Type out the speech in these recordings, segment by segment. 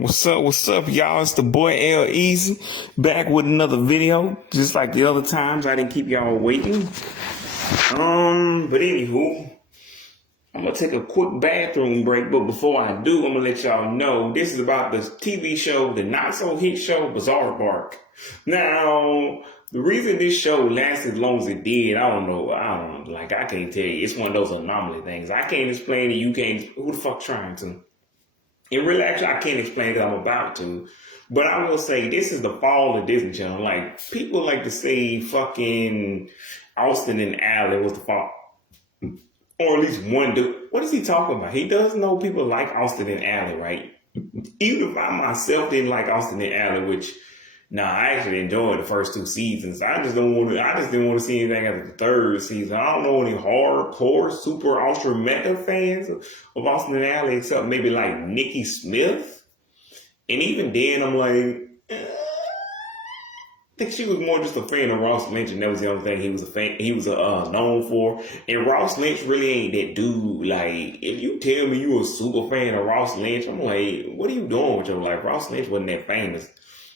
What's up, y'all? It's the boy L Easy, back with another video. Just like the other times, I didn't keep y'all waiting. But anywho, I'm gonna take a quick bathroom break, but before I do, I'm gonna let y'all know this is about the TV show, the not so hit show, Bizaardvark. Now, the reason this show lasted as long as it did, I don't know, I can't tell you. It's one of those anomaly things. I can't explain it, you can't, who the fuck trying to? And really, actually, I can't explain it, I'm about to. But I will say, this is the fall of Disney Channel. Like, people like to say fucking Austin and Ally was the fall. Or at least one dude. What is he talking about? He does know people like Austin and Ally, right? Even if I myself didn't like Austin and Ally, which, I actually enjoyed the first two seasons. I just didn't want to see anything after the third season. I don't know any hardcore, super ultra mega fans of Austin and Ally, except maybe like Nikki Smith. And even then, I'm like, I think she was more just a fan of Ross Lynch, and that was the only thing he was a fan. He was known for. And Ross Lynch really ain't that dude. Like, if you tell me you a super fan of Ross Lynch, I'm like, what are you doing with your life? Ross Lynch wasn't that famous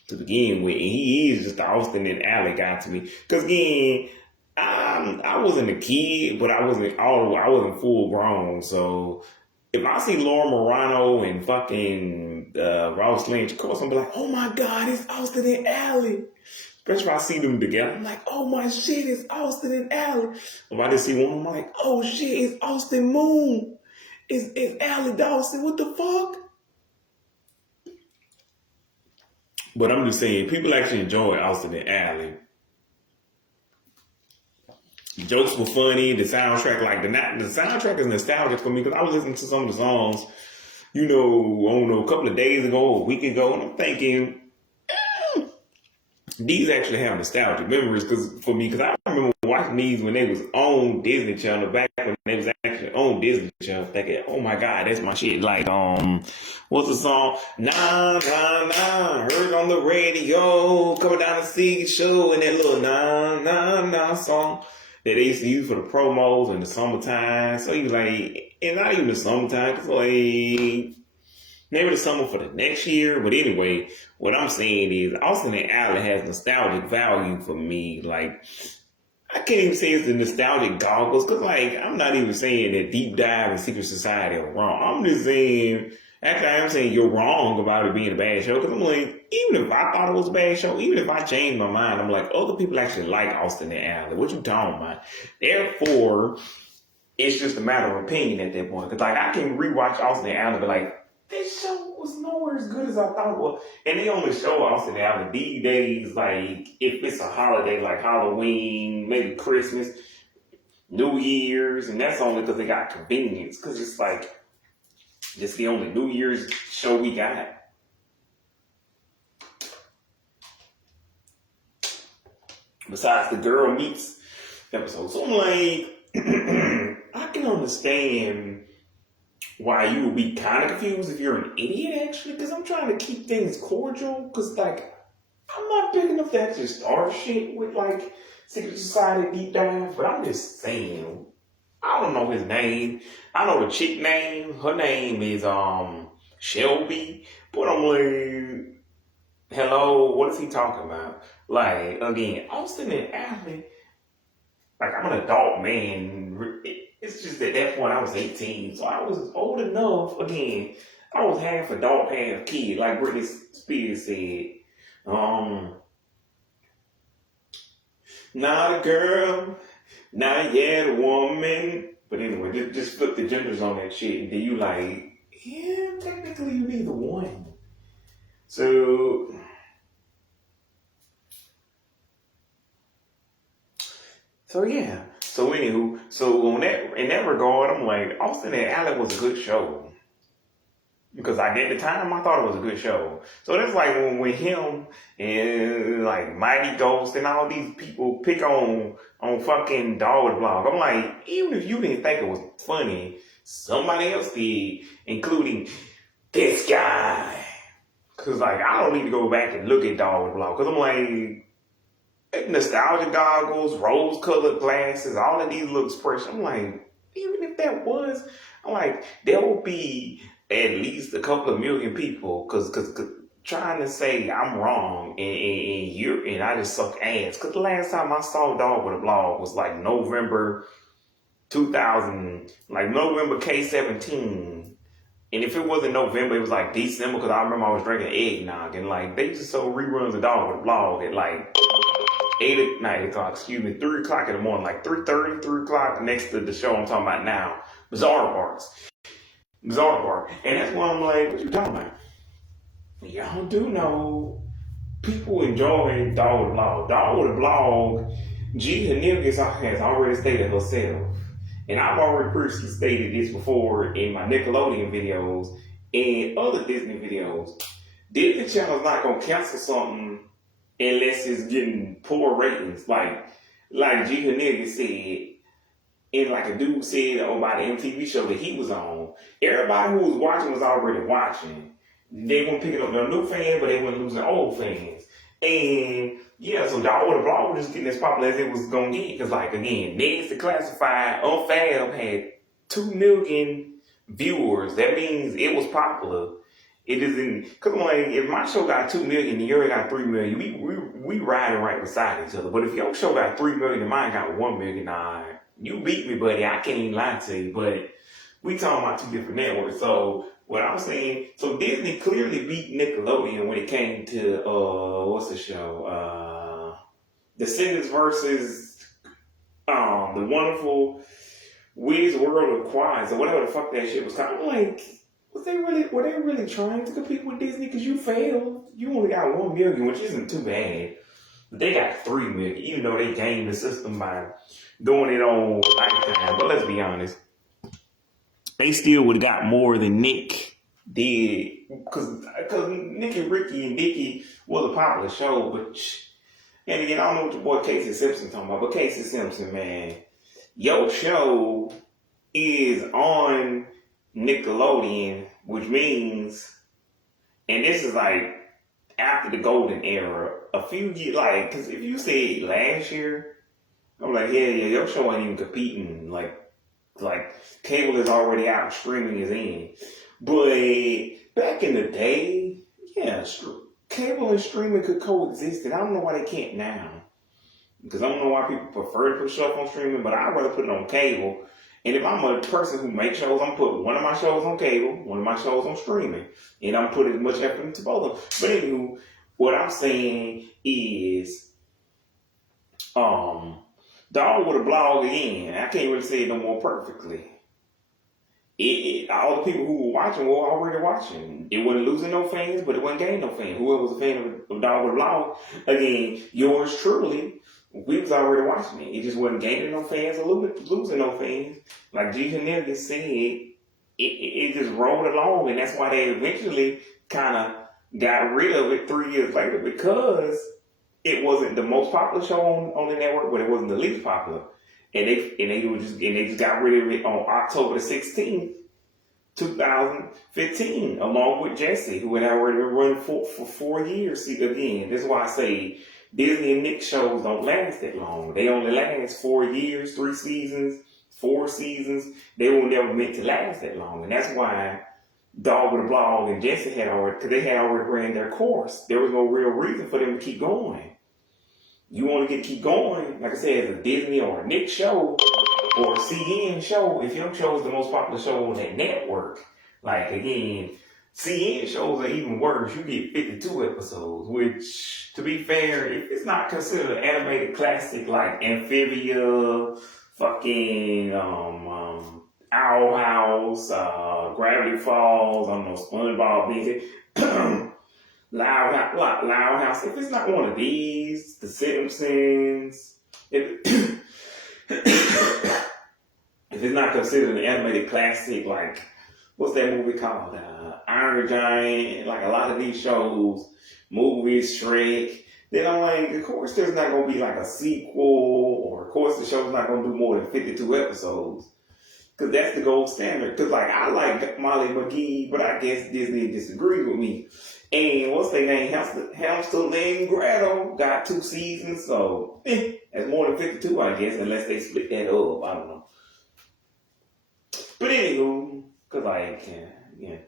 to begin with, and he is just the Austin and Ally guy to me. Because again, I wasn't a kid, but I wasn't full grown. So if I see Laura Morano and fucking Ross Lynch, of course I'm like, oh my God, it's Austin and Ally. Especially if I see them together, I'm like, oh my shit, it's Austin and Ally. If I just see one, I'm like, oh shit, it's Austin Moon. It's Ally Dawson. What the fuck? But I'm just saying, people actually enjoy Austin and Ally. The jokes were funny. The soundtrack, the soundtrack is nostalgic for me because I was listening to some of the songs, I don't know, a couple of days ago, or a week ago, and I'm thinking, these actually have nostalgic memories for me because I remember watching these when they was on Disney Channel, back when they was actually on Disney Channel, thinking, oh my God, that's my shit. Like, what's the song? Nah, nah, nah, heard on the radio, coming down to see the show, and that little nah, nah, nah song that they used to use for the promos in the summertime. So you like, and not even the summertime, because like, maybe the summer for the next year. But anyway, what I'm saying is Austin and Ally has nostalgic value for me. Like, I can't even say it's the nostalgic goggles, because like, I'm not even saying that Deep Dive and Secret Society are wrong. I'm just saying, actually I am saying you're wrong about it being a bad show, because I'm like, even if I thought it was a bad show, even if I changed my mind, I'm like, other people actually like Austin and Ally. What you talking about? Therefore, it's just a matter of opinion at that point. Because like, I can rewatch Austin and Ally, but like, this show was nowhere as good as I thought it was. And they only show Austin and Ally these days, like, if it's a holiday like Halloween, maybe Christmas, New Year's, and that's only because they got convenience. Because it's like, it's the only New Year's show we got. Besides the Girl Meets episode. So I'm like, I can understand why you would be kind of confused if you're an idiot, actually, because I'm trying to keep things cordial, because, like, I'm not big enough to actually start shit with, like, Secret Society Deep Dive, but I'm just saying, I don't know his name. I know the chick name. Her name is, Shelby, but I'm like, hello, what is he talking about? Like, again, Austin and Ally, like, I'm an adult man. It's just at that point I was 18, so I was old enough. Again, I was half adult, half kid, like Britney Spears said. Not a girl, not yet a woman. But anyway, just flip the genders on that shit, and then you like, yeah, technically you be the one. So yeah. So anywho, in that regard, I'm like, Austin and Ally was a good show. Because at the time I thought it was a good show. So that's like when him and like Mighty Ghost and all these people pick on fucking Dog Blog. I'm like, even if you didn't think it was funny, somebody else did, including this guy. Cause like, I don't need to go back and look at Dog Blog. Cause I'm like, nostalgia goggles, rose-colored glasses, all of these look expressions. I'm like, even if that was I'm like, there will be at least a couple of million people, cause trying to say I'm wrong and I just suck ass. Cause the last time I saw Dog with a Blog was like November 2000, like November K17. And if it wasn't November, it was like December, because I remember I was drinking eggnog, and like they just sold reruns of Dog with a Blog at like 8 o'clock, excuse me, 3 o'clock in the morning, like 3:30, 3 o'clock next to the show I'm talking about now, Bizaardvark. And that's why I'm like, what you talking about? Y'all do know people enjoy Dog with a Blog. Dog with a Blog, G. Hanilgus has already stated herself. And I've already previously stated this before in my Nickelodeon videos and other Disney videos. Disney Channel's not going to cancel something unless it's getting poor ratings. Like G. Hanilgus said, and like a dude said about the MTV show that he was on, everybody who was watching was already watching. They weren't picking up their new fans, but they weren't losing old fans. And yeah, so Dog with a Blog was just getting as popular as it was going to get. Because, like, again, Next to Classified on Fab had 2 million viewers. That means it was popular. It isn't, because I'm like, if my show got 2 million and yours got 3 million, we riding right beside each other. But if your show got 3 million and mine got 1 million, nah, you beat me, buddy. I can't even lie to you. But we talking about 2 different networks. So what I'm saying, so Disney clearly beat Nickelodeon when it came to, what's the show? Descendants versus the Wonderful Wiz World of Quiz, or whatever the fuck that shit was called. I'm like, were they really trying to compete with Disney? Because you failed. You only got 1 million, which isn't too bad. But they got 3 million, even though they gamed the system by doing it on Lifetime. But let's be honest, they still would have got more than Nick did, because Nick and Ricky and Dickie was a popular show. But and again, I don't know what your boy Casey Simpson talking about, but Casey Simpson, man, your show is on Nickelodeon, which means, and this is like after the golden era, a few years, like, because if you say last year, I'm like, yeah, your show ain't even competing, like cable is already out, streaming is in. But back in the day, yeah, cable and streaming could coexist, and I don't know why they can't now. Because I don't know why people prefer to put stuff on streaming, but I'd rather put it on cable. And if I'm a person who makes shows, I'm putting one of my shows on cable, one of my shows on streaming, and I'm putting as much effort into both of them. But anywho, what I'm saying is, Dog with a Blog again. I can't really say it no more perfectly. All the people who were watching were already watching. It wasn't losing no fans, but it wasn't gaining no fans. Whoever was a fan of Dog with a Blog, again, yours truly, we was already watching it. It just wasn't gaining no fans or losing no fans. Like G. Hanilgus said, it just rolled along, and that's why they eventually kind of got rid of it 3 years later, because it wasn't the most popular show on the network, but it wasn't the least popular. And they just got rid of it on October the 16th, 2015, along with Jesse, who had already run for 4 years. See, again, this is why I say Disney and Nick shows don't last that long. They only last 4 years, 3 seasons, 4 seasons. They were never meant to last that long. And that's why Dog with a Blog and Jesse had already, because they had already ran their course. There was no real reason for them to keep going. You want to keep going, like I said, as a Disney or a Nick show or a CN show, if your show is the most popular show on that network, like again, CN shows are even worse. You get 52 episodes, which, to be fair, if it's not considered an animated classic like Amphibia, fucking Owl House, Gravity Falls, I don't know, SpongeBob, BJ, Loud House. If it's not one of these, The Simpsons, if it's not considered an animated classic, like, what's that movie called? Iron Giant, like a lot of these shows, movies, Shrek, then I'm like, of course there's not going to be like a sequel, or of course the show's not going to do more than 52 episodes. Because that's the gold standard. Because, like, I like Molly McGee, but I guess Disney disagrees with me. And what's their name? Hamster named Gretel got 2 seasons, so that's more than 52, I guess, unless they split that up. I don't know. But anywho, Cause like, yeah,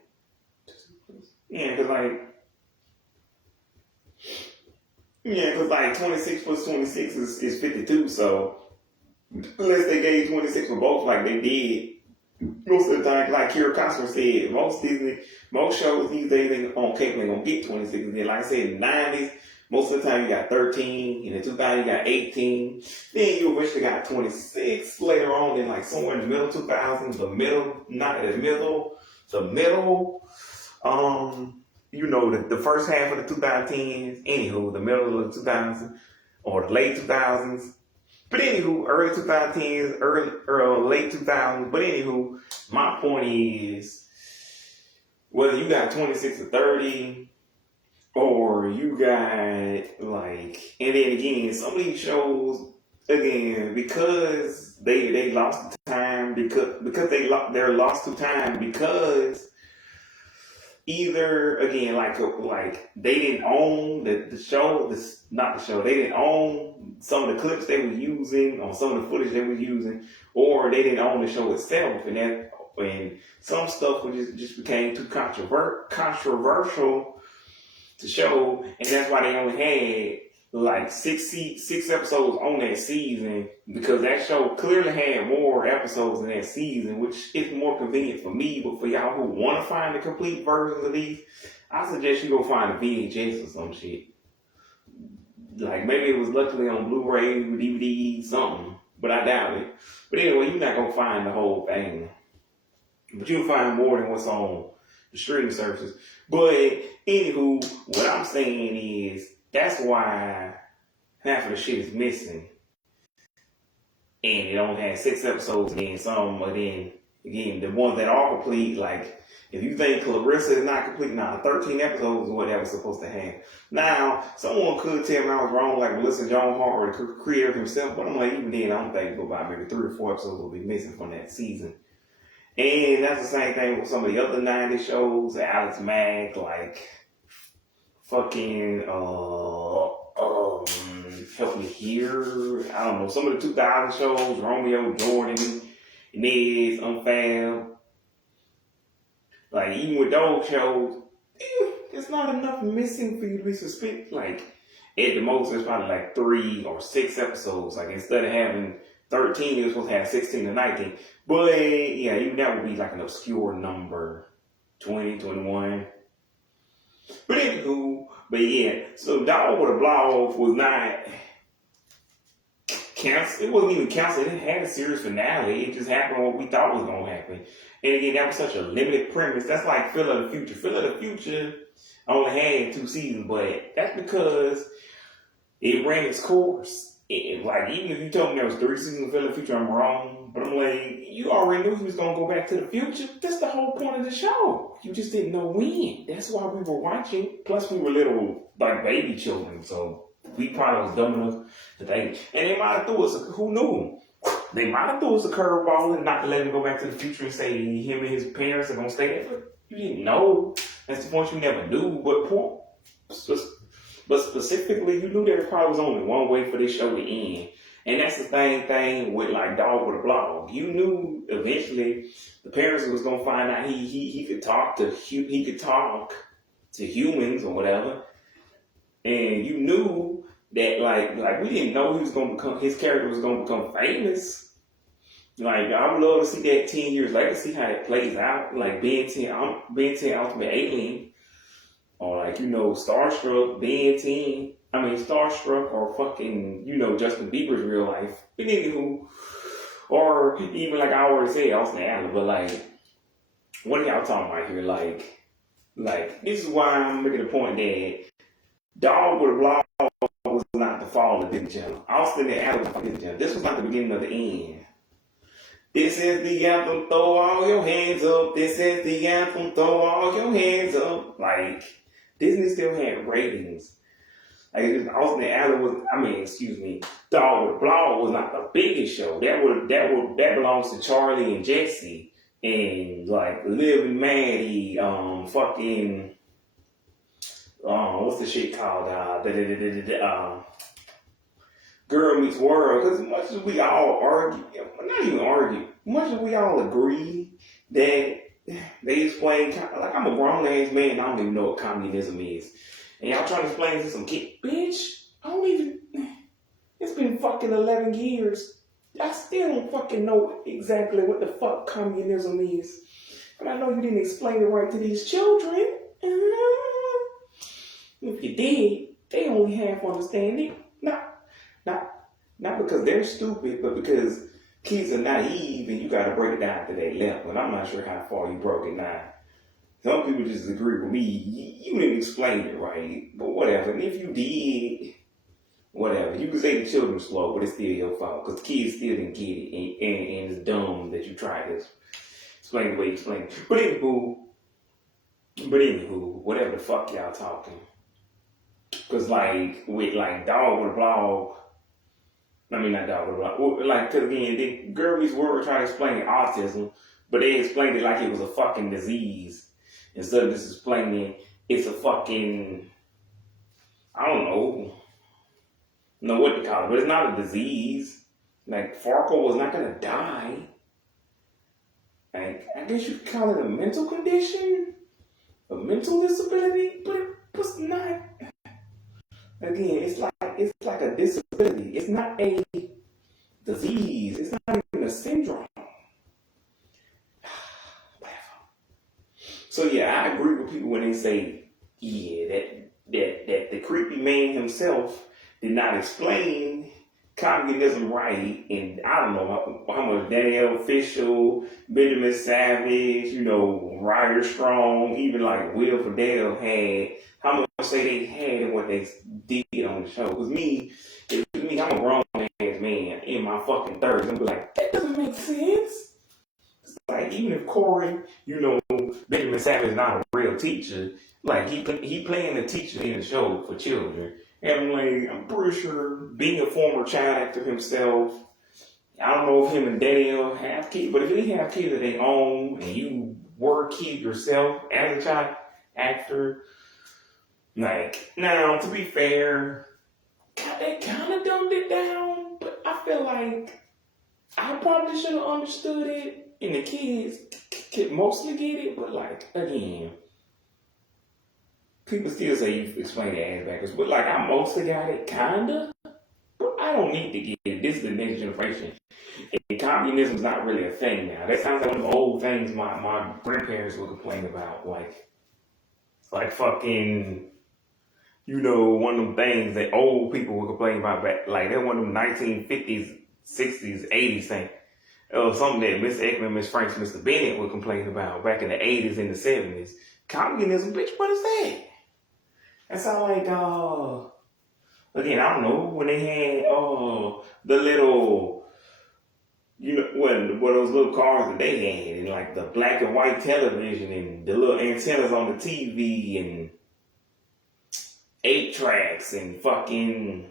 cause like, yeah, cause like 26 plus 26 is 52. So unless they gave 26 for both, like they did most of the time, like Kira Costner said, most shows these days they on cable ain't gonna get 26. And then, like I said, in the 90s, most of the time you got 13. In the 2000s, you got 18. Then you eventually got 26 later on. Then, like somewhere in the middle 2000s, the first half of the 2010s. Anywho, the middle of the 2000s or the late 2000s. But anywho, early 2010s, late 2000s. But anywho, my point is, whether you got 26 or 30, or you got like, and then again, some of these shows, again, because they lost the time, because they're lost to time, because either again like they didn't own the show, not the show, they didn't own some of the clips they were using or some of the footage they were using, or they didn't own the show itself, and some stuff just became too controversial to show, and that's why they only had like six episodes on that season, because that show clearly had more episodes in that season, which is more convenient for me. But for y'all who want to find the complete versions of these, I suggest you go find a VHS or some shit. Like maybe it was luckily on Blu-ray, DVD, something, but I doubt it. But anyway, you're not gonna find the whole thing, but you'll find more than what's on the streaming services. But anywho, what I'm saying is, that's why half of the shit is missing. And it only has 6 episodes, and then some, but then, again, the ones that are complete, like, if you think Clarissa is not complete, 13 episodes is what that was supposed to have. Now, someone could tell me I was wrong, like Melissa Joan Hart, or the creator himself, but I'm like, even then, I don't think about maybe 3 or 4 episodes will be missing from that season. And that's the same thing with some of the other 90s shows, Alex Mack, like, fucking, help me here. I don't know, some of the 2000 shows, Romeo, Jordan, Inez, Unfab. Like, even with those shows, there's not enough missing for you to be suspended. Like, at the most, there's probably like 3 or 6 episodes. Like, instead of having 13, you're supposed to have 16 or 19. But, yeah, even that would be like an obscure number. 20, 21. But anywho, but yeah, so Dog with a Blog was not canceled. It wasn't even canceled. It had a series finale. It just happened what we thought was going to happen. And again, that was such a limited premise. That's like Phil of the Future. Phil of the Future only had 2 seasons, but that's because it ran its course. Like, even if you told me there was 3 seasons of Phil of the Future, I'm wrong. But I'm like, you already knew he was going to go back to the future. That's the whole point of the show. You just didn't know when. That's why we were watching. Plus, we were little, like, baby children. So, we probably was dumb enough to think. And they might have threw us, who knew? They might have threw us a curveball and not to let him go back to the future and say him and his parents are going to stay there. But you didn't know. That's the point you never knew. But specifically, you knew there probably was only one way for this show to end. And that's the same thing with like Dog with a Blog. You knew eventually the parents was gonna find out he could talk to humans or whatever. And you knew that like we didn't know his character was gonna become famous. Like, I would love to see that 10 years later, see how it plays out. Like Ben 10 Ultimate Alien. Or like, Starstruck, Ben 10. Starstruck or fucking, Justin Bieber's real life. But anywho, or even like I already said, Austin Allen. But like, what are y'all talking about here? Like this is why I'm making the point that Dog with a Blog was not the fall of Disney Channel. Austin and Allen was Disney Channel. This was not the beginning of the end. This is the anthem, throw all your hands up. This is the anthem, throw all your hands up. Like, Disney still had ratings. Like, Austin and Allen Dog with a Blog was not the biggest show. That belongs to Charlie and Jesse and like Liv and Maddie, what's the shit called? Girl Meets World. Because much as we all argue, not even argue, much as we all agree that they explain, like I'm a grown ass man, I don't even know what communism is. And y'all trying to explain to some kid, bitch, I don't even, it's been fucking 11 years. I still don't fucking know exactly what the fuck communism is. But I know you didn't explain it right to these children. If you did, they only half understand it. Not because they're stupid, but because kids are naive and you gotta break it down to their level. And I'm not sure how far you broke it down. Some people just agree with me. You didn't explain it right, but whatever. And if you did, whatever. You can say the children slow, but it's still your fault because the kids still didn't get it, and it's dumb that you tried to explain the way you explained it. But anywho, whatever the fuck y'all talking. Because like with like Dog with a Blog, I mean not Dog with a Blog, like cause again, the Gervie's word trying to explain autism, but they explained it like it was a fucking disease instead of just explaining it's a fucking, I don't know what to call it, but it's not a disease. Like Farco was not gonna die. Like I guess you could call it a mental condition, a mental disability, but it was not. Again, it's like a disability. It's not a disease. It's not even a syndrome. So yeah, I agree with people when they say, yeah, that the creepy man himself did not explain communism right, and I don't know how much Danielle Fishel, Benjamin Savage, Ryder Strong, even like Will Friedle had, how much say they had in what they did on the show. Because me, I'm a grown ass man in my fucking 30s. I'm like, that doesn't make sense. It's like, even if Corey, Benjamin Savage is not a real teacher, like he playing a teacher in the show for children. And I'm pretty sure being a former child actor himself, I don't know if him and Danielle have kids, but if they have kids of their own and you were a kid yourself as a child actor, like, now to be fair, they kind of dumbed it down, but I feel like I probably should have understood it and the kids could mostly get it, but like, again, people still say you explain the ass backwards, but like I mostly got it, kinda. But I don't need to get it. This is the next generation. And communism's not really a thing now. That sounds like one of the old things my grandparents would complain about. Like fucking, one of them things that old people would complain about back. Like they're one of them 1950s, 60s, 80s things. Or something that Miss Ekman, Miss Franks, Mr. Bennett would complain about back in the 80s and the 70s. Communism, bitch, what is that? That sound like, again, I don't know, when they had, the little, what those little cars that they had, and like the black and white television, and the little antennas on the TV, and 8-tracks, and fucking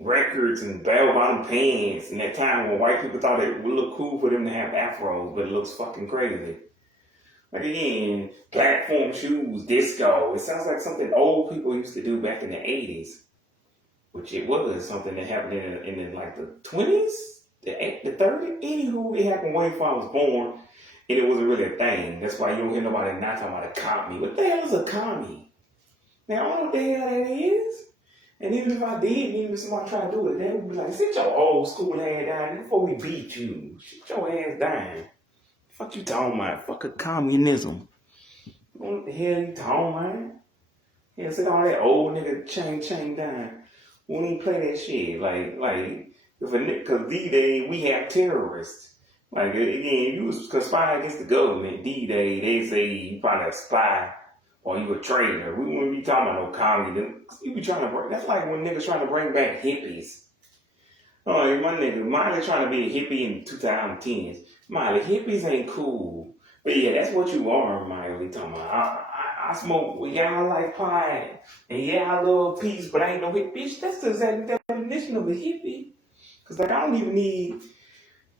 records, and bell-bottom pants, and that time when white people thought it would look cool for them to have afros, but it looks fucking crazy. Like again, platform shoes, disco. It sounds like something old people used to do back in the 80s. Which it was something that happened in like the 20s, the 30s. Anywho, it happened way before I was born. And it wasn't really a thing. That's why you don't hear nobody not talking about a commie. What the hell is a commie? Now, I don't know what the hell that is. And even if I did, even if somebody tried to do it, they would be like, sit your old school ass down before we beat you. Sit your ass down. Fuck you talking about? Fuck a communism. What the hell you talking about? Yeah, sit all that old nigga chain down. We don't even play that shit. Cause D-Day, we have terrorists. Like, again, you was conspiring against the government. D-Day, they say you probably a spy or you a traitor. We wouldn't be talking about no communism. You be trying to bring, that's like when niggas trying to bring back hippies. Oh, my nigga, Miley trying to be a hippie in 2010s. Miley, hippies ain't cool. But yeah, that's what you are, Miley. Talking about, I smoke, yeah, I like pie. And yeah, I love peace, but I ain't no hippie. Bitch, that's the exact definition of a hippie. Because, like, I don't even need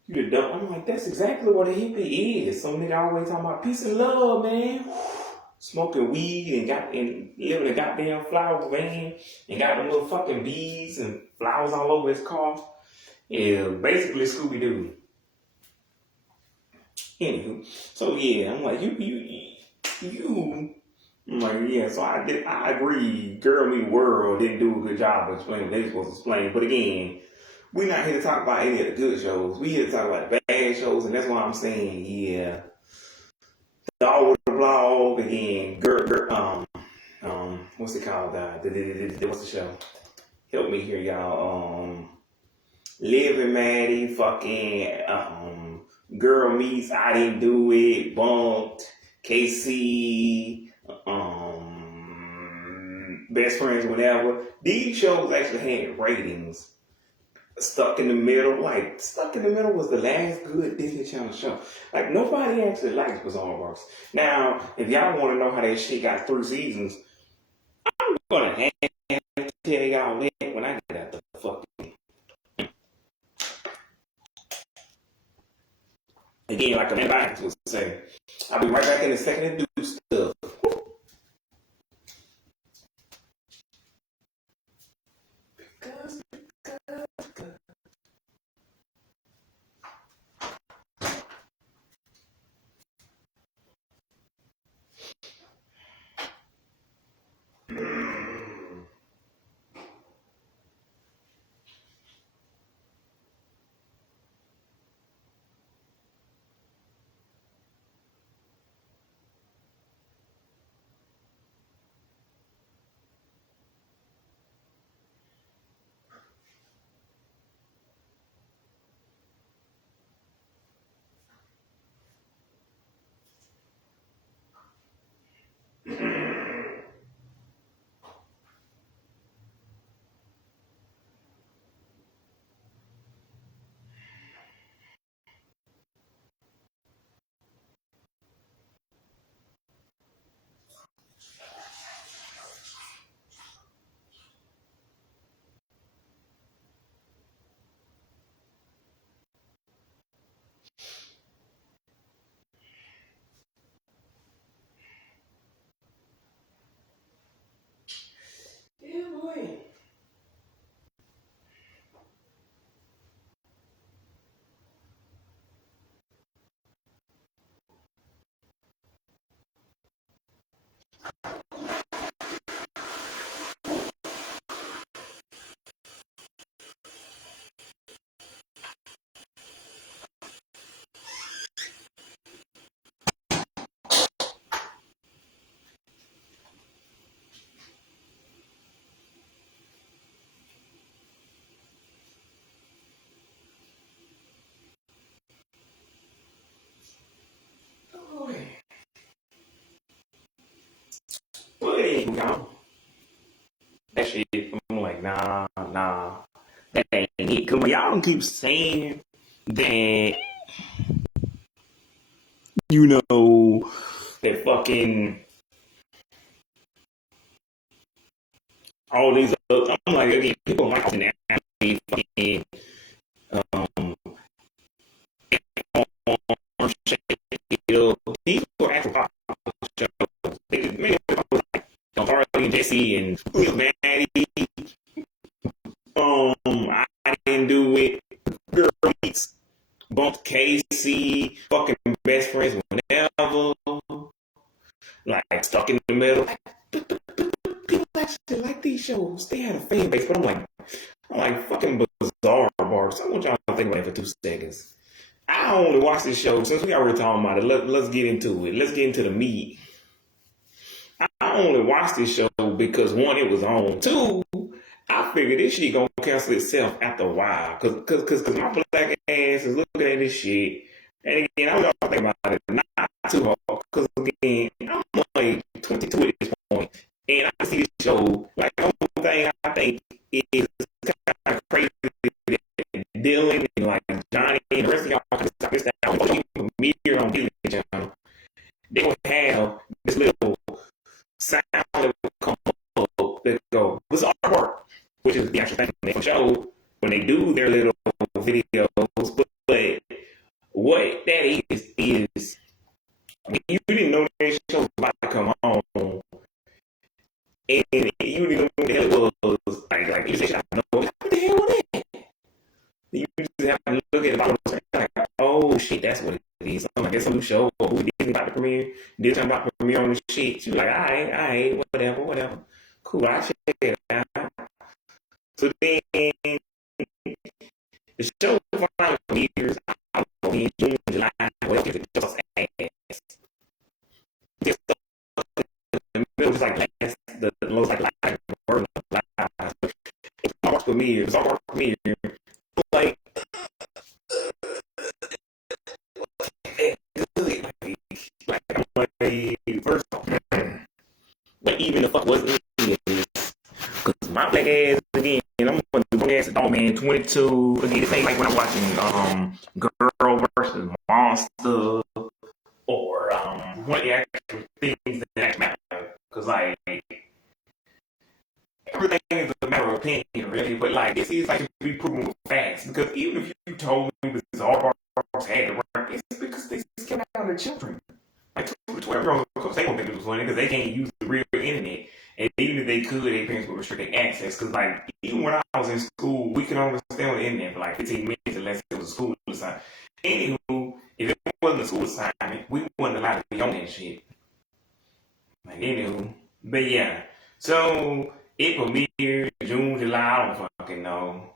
you to dump. I'm like, that's exactly what a hippie is. Some nigga always talking about peace and love, man. Smoking weed and living a goddamn flower van and got them little fucking bees and flowers all over his car. Yeah, basically Scooby-Doo. Anywho, so yeah, I'm like, you. I'm like, yeah, so I agree. Girl Me World didn't do a good job of explaining what they supposed to explain. But again, we're not here to talk about any of the good shows. We here to talk about the bad shows, and that's why I'm saying, yeah, Dog with the Blog again. What's it called? What's the show? Help me here, y'all. Liv and Maddie, fucking Girl Meets I Didn't Do It, Bumped, KC, Best Friends, whatever. These shows actually had ratings. Stuck in the Middle, Stuck in the Middle was the last good Disney Channel show. Like, nobody actually likes Bizaardvark. Now, if y'all want to know how that shit got 3 seasons, I'm gonna have to tell y'all that when I get out the fucking. Again, like Amanda Bynes would say, I'll be right back in a second to do stuff. Yeah, boy. But that shit, I'm like, nah, that ain't it. Cause y'all keep saying that, that fucking all these other, I'm like, again, people like that fucking, um, these were actual shows. They made it like, Harley and Jesse and Maddie. I Didn't Do It. Girl Meets Bumped Casey. Fucking Best Friends Whenever. Like Stuck in the Middle. People actually like these shows. They had a fan base, but I'm like fucking Bizaardvark. So I want y'all to think about it for 2 seconds. I only watch this show since we already talking about it. Let's get into it. Let's get into the meat. I only watched this show because 1, it was on. 2, I figured this shit gonna cancel itself after a while. Cause my black ass is looking at this shit. And again, I was thinking about it not too hard. Cause again, I'm like 22 at this point. And I see this show, like the only thing I think is kind of crazy that Dylan and like Johnny and the rest of y'all can stop this down. Me here on Disney Channel, they would have this little sound that would come up that go, Bizaardvark, which is the actual thing they show when they do their little videos. But what that is you didn't know that show was about to come on, and you didn't know what the hell it was. Like you said, I know what the hell was that? You just have to look at it like, oh shit, that's what it is. I'm like, it's some This time about me on the shit. She was like, alright, whatever. Cool, I check it out. So then the show for 5 years, I was in June, July, whatever, it just ass. Just the middle was like last, the most like version of live. It's hard for me. It's hard for me. Like, like, I'm like, first off, but even the fuck wasn't in this. Cause my black ass again, I'm gonna do ass dog man 22 again. This ain't like when I'm watching Girl versus Monster or one of the actual things that matter. Cause like everything is a matter of opinion, really. But like this is like to be proven with facts. Because even if you told me Bizaardvark had to work, it's because they just kept out their children. Like 2 to 12-year-olds, of course, they don't think it was funny because they can't use the real internet. And even if they could, their parents would restrict their access. Because, like, even when I was in school, we could only stay on the internet for like 15 minutes unless it was a school assignment. Anywho, if it wasn't a school assignment, we wasn't allowed to be on that shit. Like, anywho. But yeah. So, it premiered June, July, I don't fucking know.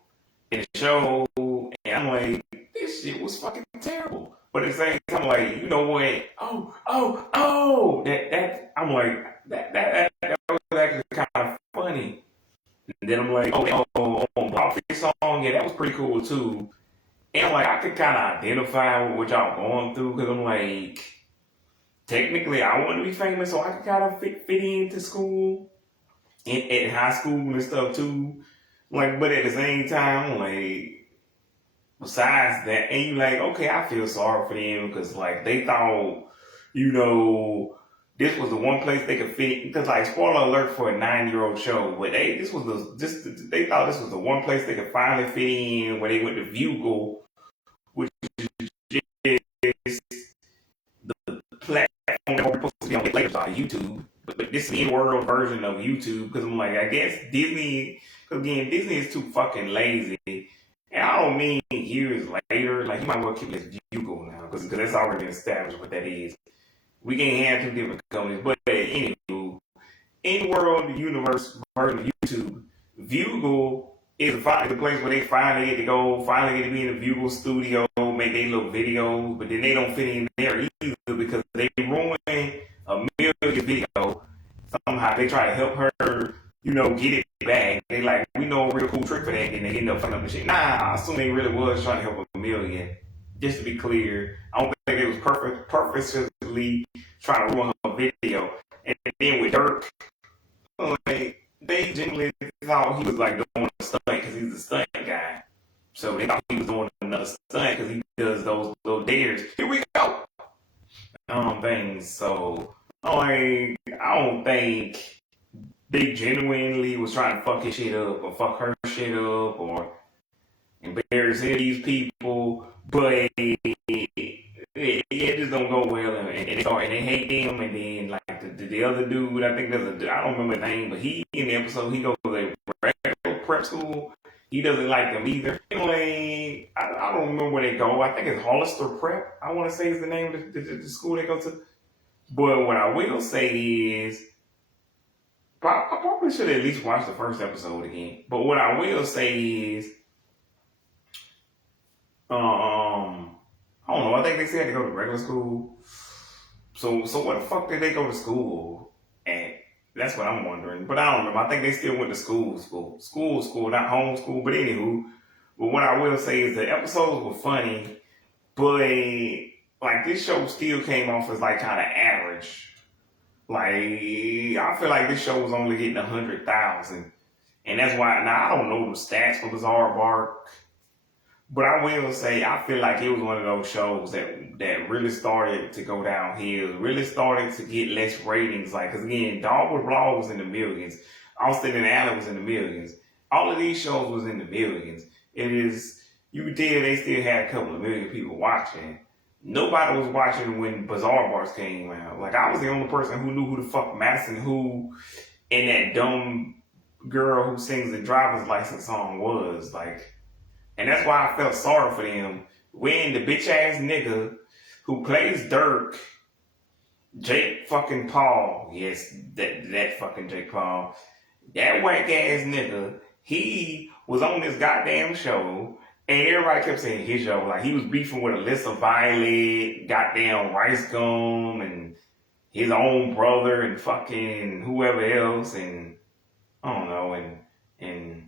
And the show, and I'm like, this shit was fucking terrible. But at the same time, I'm like, you know what? That I'm like, that was actually kind of funny. And then I'm like, Blockfish song, yeah, that was pretty cool too. And I'm like, I could kind of identify with what y'all going through because I'm like, technically, I want to be famous, so I could kind of fit into school and at high school and stuff too. Like, but at the same time, like, besides that, and you like, okay, I feel sorry for them because like they thought, you know, this was the one place they could fit. Because like, spoiler alert for a 9-year-old show, but they thought this was the one place they could finally fit in where they went to Vugal, which is the platform that we're supposed to be on later on YouTube. But this is the in-world version of YouTube because I'm like, I guess Disney, because again, Disney is too fucking lazy. And I don't mean years later, like you might well keep this Vugal now, because that's already been established what that is. We can't have 2 different companies, but anywho, in world universe version of YouTube, Vugal is finally the place where they finally get to go, finally get to be in the Vugal studio, make their little videos, but then they don't fit in there either because they ruin a million video. Somehow they try to help her, you know, get it back. They like, we know a real cool trick for that, and they end up fucking up the shit. Nah, I assume they really was trying to help a million. Just to be clear, I don't think it was purposely trying to ruin her video. And then with Dirk, like, they genuinely thought he was like doing a stunt because he's a stunt guy. So they thought he was doing another stunt because he does those little dares. Here we go. Things. So like, I don't think they genuinely was trying to fuck his shit up or fuck her shit up or embarrass these people, but it just don't go well, and they hate them, and then like the other dude, I think I don't remember the name, but he in the episode he goes to a regular prep school. He doesn't like them either. Anyway, I don't remember where they go. I think it's Hollister Prep. I want to say is the name of the school they go to. But what I will say is, I probably should at least watch the first episode again. But what I will say is, I don't know. I think they said they go to regular school. So what the fuck did they go to school at? That's what I'm wondering. But I don't remember. I think they still went to school, not homeschool. But anywho, but what I will say is the episodes were funny, but like this show still came off as like kind of average. Like I feel like this show was only getting 100,000, and that's why. Now I don't know the stats for Bizaardvark. But I will say, I feel like it was one of those shows that really started to go downhill, really started to get less ratings. Like, because again, Dogwood Blog was in the millions. Austin and Allen was in the millions. All of these shows was in the millions. You could tell they still had a couple of million people watching. Nobody was watching when Bizaardvark came out. Like, I was the only person who knew who the fuck Madison Who and that dumb girl who sings the driver's license song was. Like, and that's why I felt sorry for them. When the bitch ass nigga who plays Dirk Jake fucking Paul. Yes, that fucking Jake Paul. That whack ass nigga, he was on this goddamn show, and everybody kept saying his show. Like, he was beefing with Alyssa Violet, goddamn Rice Gum, and his own brother, and fucking whoever else, and I don't know, and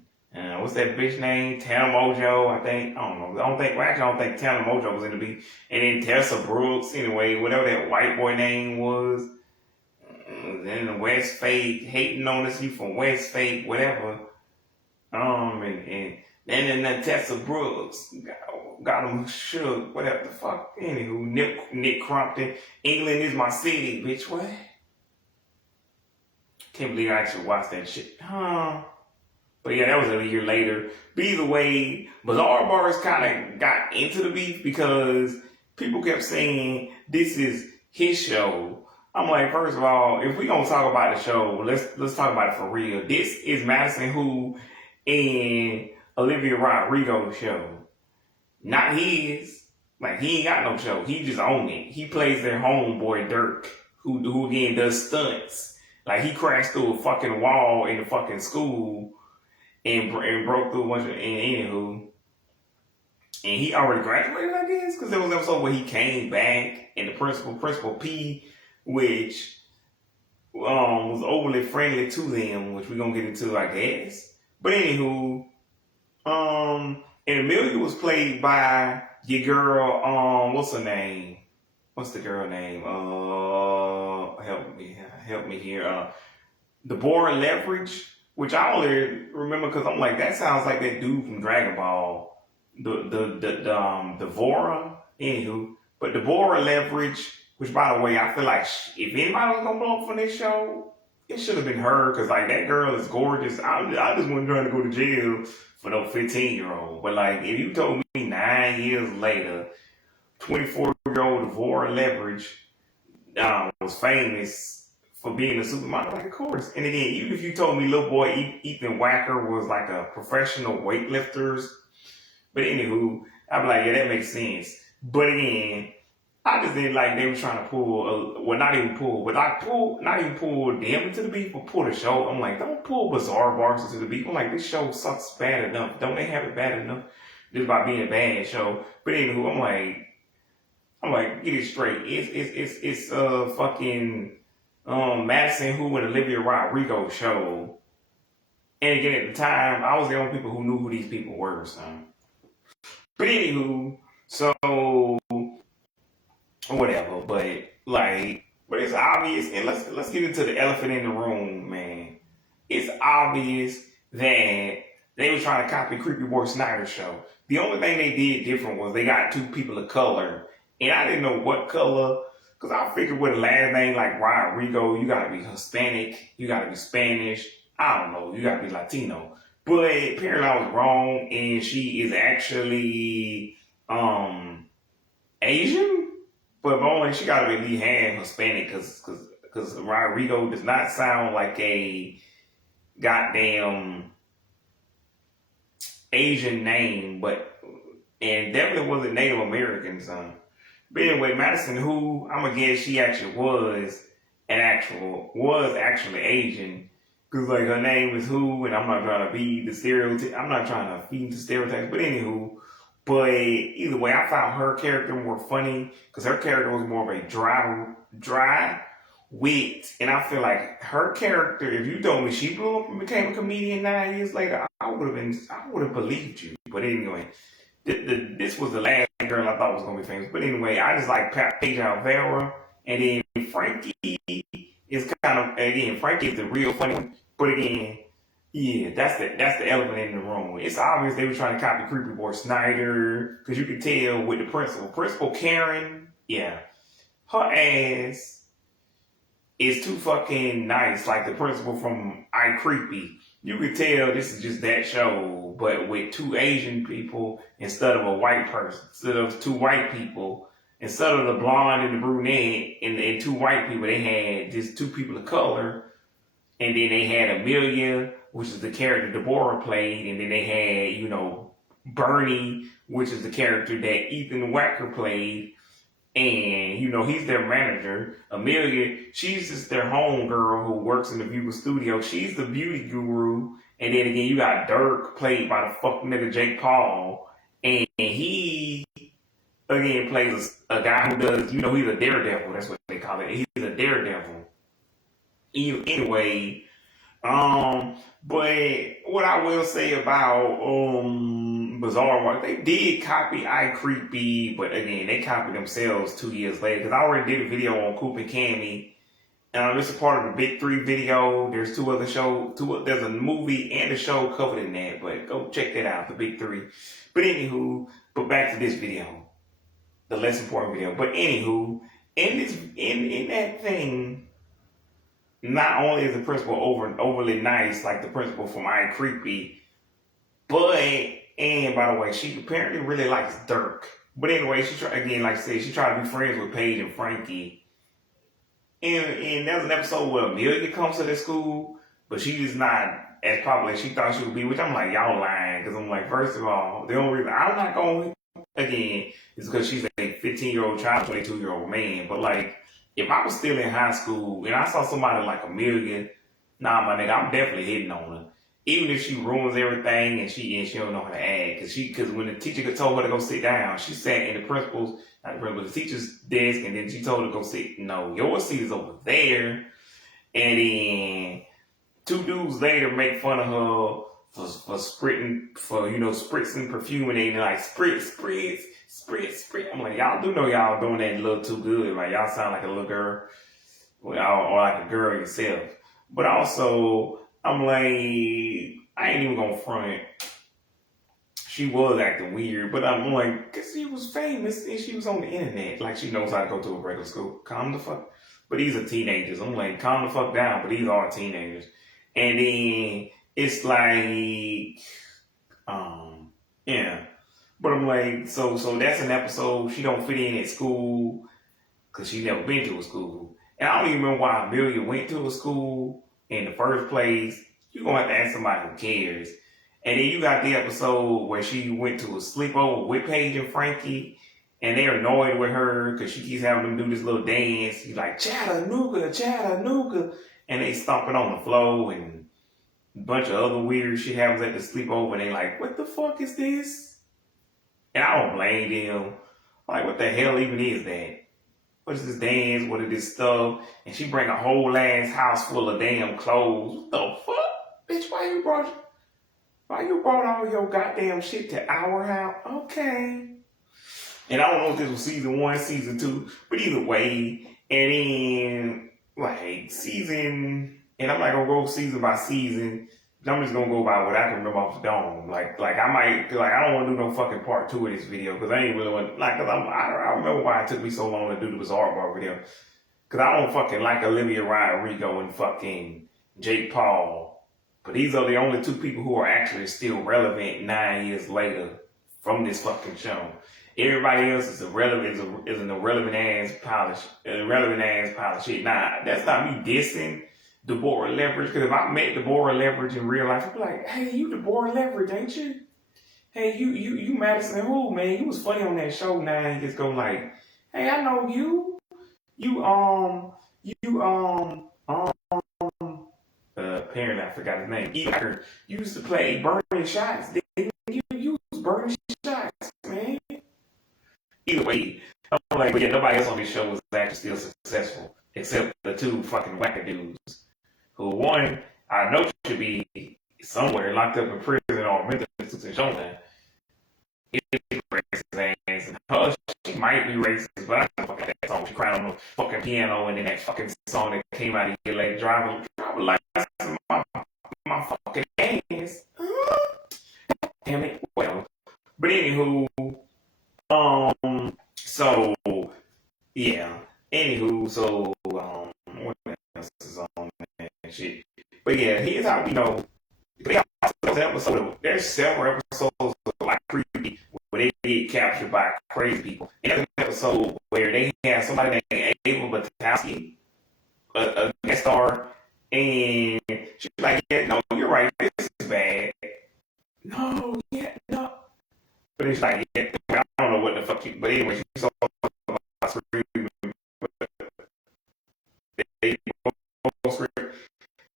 what's that bitch name? Tana Mojo, I think. I don't know. I don't think Tana Mojo was in the beef. And then Tessa Brooks, anyway, whatever that white boy name was. Then the West Fake hating on us, he from West Fake, whatever. And then the Tessa Brooks got him shook, whatever the fuck. Anywho, Nick Crompton, England is my city, bitch. What? Can't believe I actually watched that shit. But yeah, that was a year later. But either way, Bizaardvark kind of got into the beef because people kept saying this is his show. I'm like, first of all, if we gonna talk about the show, let's talk about it for real. This is Madison Who and Olivia Rodrigo's show, not his. Like, he ain't got no show. He just owned it. He plays their homeboy Dirk, who again does stunts. Like, he crashed through a fucking wall in the fucking school and broke through a bunch of, anywho. And he already graduated, I guess, because there was an episode where he came back and the Principal P, which was overly friendly to them, which we're going to get into, I guess. But anywho, and Amelia was played by your girl, what's her name? What's the girl name? Help me here. Deborah Leverage, which I only remember because I'm like, that sounds like that dude from Dragon Ball, Devora. Anywho, but Deborah Leverage, which by the way, I feel like if anybody was gonna blow up for this show, it should have been her, because like, that girl is gorgeous. I just wasn't trying to go to jail for no 15-year-old. But like, if you told me 9 years later, 24-year-old Deborah Leverage was famous for being a supermodel, like, of course. And again, even if you told me little boy Ethan Wacker was like a professional weightlifter, but anywho, I'd be like, yeah, that makes sense. But again, I just didn't like they were trying to pull, not even pull them into the beef, but pull the show. I'm like, don't pull Bizaardvark into the beef. I'm like, this show sucks bad enough. Don't they have it bad enough just by being a bad show? But anywho, I'm like, get it straight. It's fucking Madison Who and Olivia Rodrigo show. And again, at the time, I was the only people who knew who these people were, son. But anywho, so whatever. But it's obvious, and let's get into the elephant in the room, man. It's obvious that they were trying to copy Creepy Boy Snyder's show. The only thing they did different was they got two people of color, and I didn't know what color. Because I figured with a last name like Rodrigo, you gotta be Hispanic, you gotta be Spanish, I don't know, you gotta be Latino. But apparently I was wrong, and she is actually Asian, but only she gotta be at least half Hispanic, because Rodrigo does not sound like a goddamn Asian name, and definitely wasn't Native American, son. But anyway, Madison Who, I'm gonna guess she actually was actually Asian, because like her name is Who, and I'm not trying to be the stereotype. I'm not trying to feed the stereotypes. But anywho, but either way, I found her character more funny because her character was more of a dry wit, and I feel like her character. If you told me she blew up and became a comedian 9 years later, I would have believed you. But anyway. This was the last girl I thought was going to be famous. But anyway, I just like Paige Alvera. And then Frankie is Frankie is the real funny one. But again, yeah, that's the elephant in the room. It's obvious they were trying to copy Creepy Boy Snyder, because you could tell with the Principal Karen, yeah, her ass is too fucking nice, like the principal from iCreepy. You could tell this is just that show, but with two Asian people instead of a white person, instead of two white people, instead of the blonde and the brunette and two white people, they had just two people of color. And then they had Amelia, which is the character Deborah played, and then they had, Bernie, which is the character that Ethan Wacker played. And, he's their manager. Amelia, she's just their homegirl who works in the Bugle studio. She's the beauty guru. And then again, you got Dirk, played by the fucking nigga Jake Paul. And he, again, plays a guy who does, he's a daredevil. That's what they call it. He's a daredevil. Anyway, but what I will say about Bizaardvark, they did copy I Creepy, but again, they copied themselves 2 years later. Because I already did a video on Coop and Cammy. This is part of the Big 3 video. There's two other shows. There's a movie and a show covered in that, but go check that out, the Big 3. But anywho, but back to this video, the less important video. But anywho, in that thing, not only is the principal overly nice, like the principal from I Creepy, and by the way, she apparently really likes Dirk. But anyway, she tried to be friends with Paige and Frankie. And there's an episode where Amelia comes to the school, but she is not as popular as she thought she would be, which I'm like, y'all lying. Because I'm like, first of all, the only reason I'm not going, again, is because she's a 15-year-old child, 22-year-old man. But like, if I was still in high school and I saw somebody like Amelia, nah, my nigga, I'm definitely hitting on her. Even if she ruins everything and she don't know how to act. Because when the teacher told her to go sit down, she sat in the teacher's desk, and then she told her to go sit. No, your seat is over there. And then 2 dudes later make fun of her for spritzing perfume, and they like spritz. I'm like, y'all do know y'all doing that a little too good. Like, y'all sound like a little girl, or like a girl yourself. But also, I'm like, I ain't even gonna front. She was acting weird, but I'm like, because she was famous and she was on the internet. Like, she knows how to go to a regular school. Calm the fuck. But these are teenagers. I'm like, calm the fuck down. But these are teenagers. And then it's like, yeah. But I'm like, so that's an episode. She don't fit in at school because she never been to a school. And I don't even remember why Amelia went to a school in the first place. You're going to have to ask somebody who cares. And then you got the episode where she went to a sleepover with Paige and Frankie, and they're annoyed with her because she keeps having them do this little dance. He's like, Chattanooga. And they stomping on the floor, and a bunch of other weird shit happens at the sleepover, and they like, what the fuck is this? And I don't blame them. Like, what the hell even is that? What is this dance? What is this stuff? And she bring a whole ass house full of damn clothes. What the fuck? Bitch, why you brought all your goddamn shit to our house? Okay. And I don't know if this was season 1, season 2, but either way, and then, like, and I'm not gonna go season by season. I'm just gonna go by what I can remember off the dome. I don't want to do no fucking part 2 of this video, because I ain't really want, like, cause I remember why it took me so long to do the Bizaardvark video. Cause I don't fucking like Olivia Rodrigo and fucking Jake Paul. But these are the only 2 people who are actually still relevant 9 years later from this fucking show. Everybody else is an irrelevant ass pile of shit. Nah, that's not me dissing Deborah Leverage, because if I met Deborah Leverage in real life, I'd be like, hey, you Deborah Leverage, ain't you? Hey, you Madison Who, man, you was funny on that show. Now you just go like, hey, I know you. Apparently I forgot his name. You used to play Burning Shots, didn't you? You was Burning Shots, man. Either way, I'm like, but yeah, nobody else on this show was actually still successful, except the 2 fucking wackadoos. Who, one, I know should be somewhere locked up in prison or mental institution showtime. He's racist ass. And her, she might be racist, but I don't fucking that song. She cried on the fucking piano, and then that fucking song that came out of here, like, driver license, my fucking ass. Damn it. Well, but anywho, so, yeah. Anywho, so, what else is on that shit? But yeah, here's how we know. There's several episodes of like Creepy where they get captured by crazy people. And there's an episode where they have somebody named Ava Batowski, a guest star, and she's like, yeah, no, you're right, this is bad. No. But it's like, yeah, I don't know what the fuck but anyway, she's talking about screaming, but they both scream.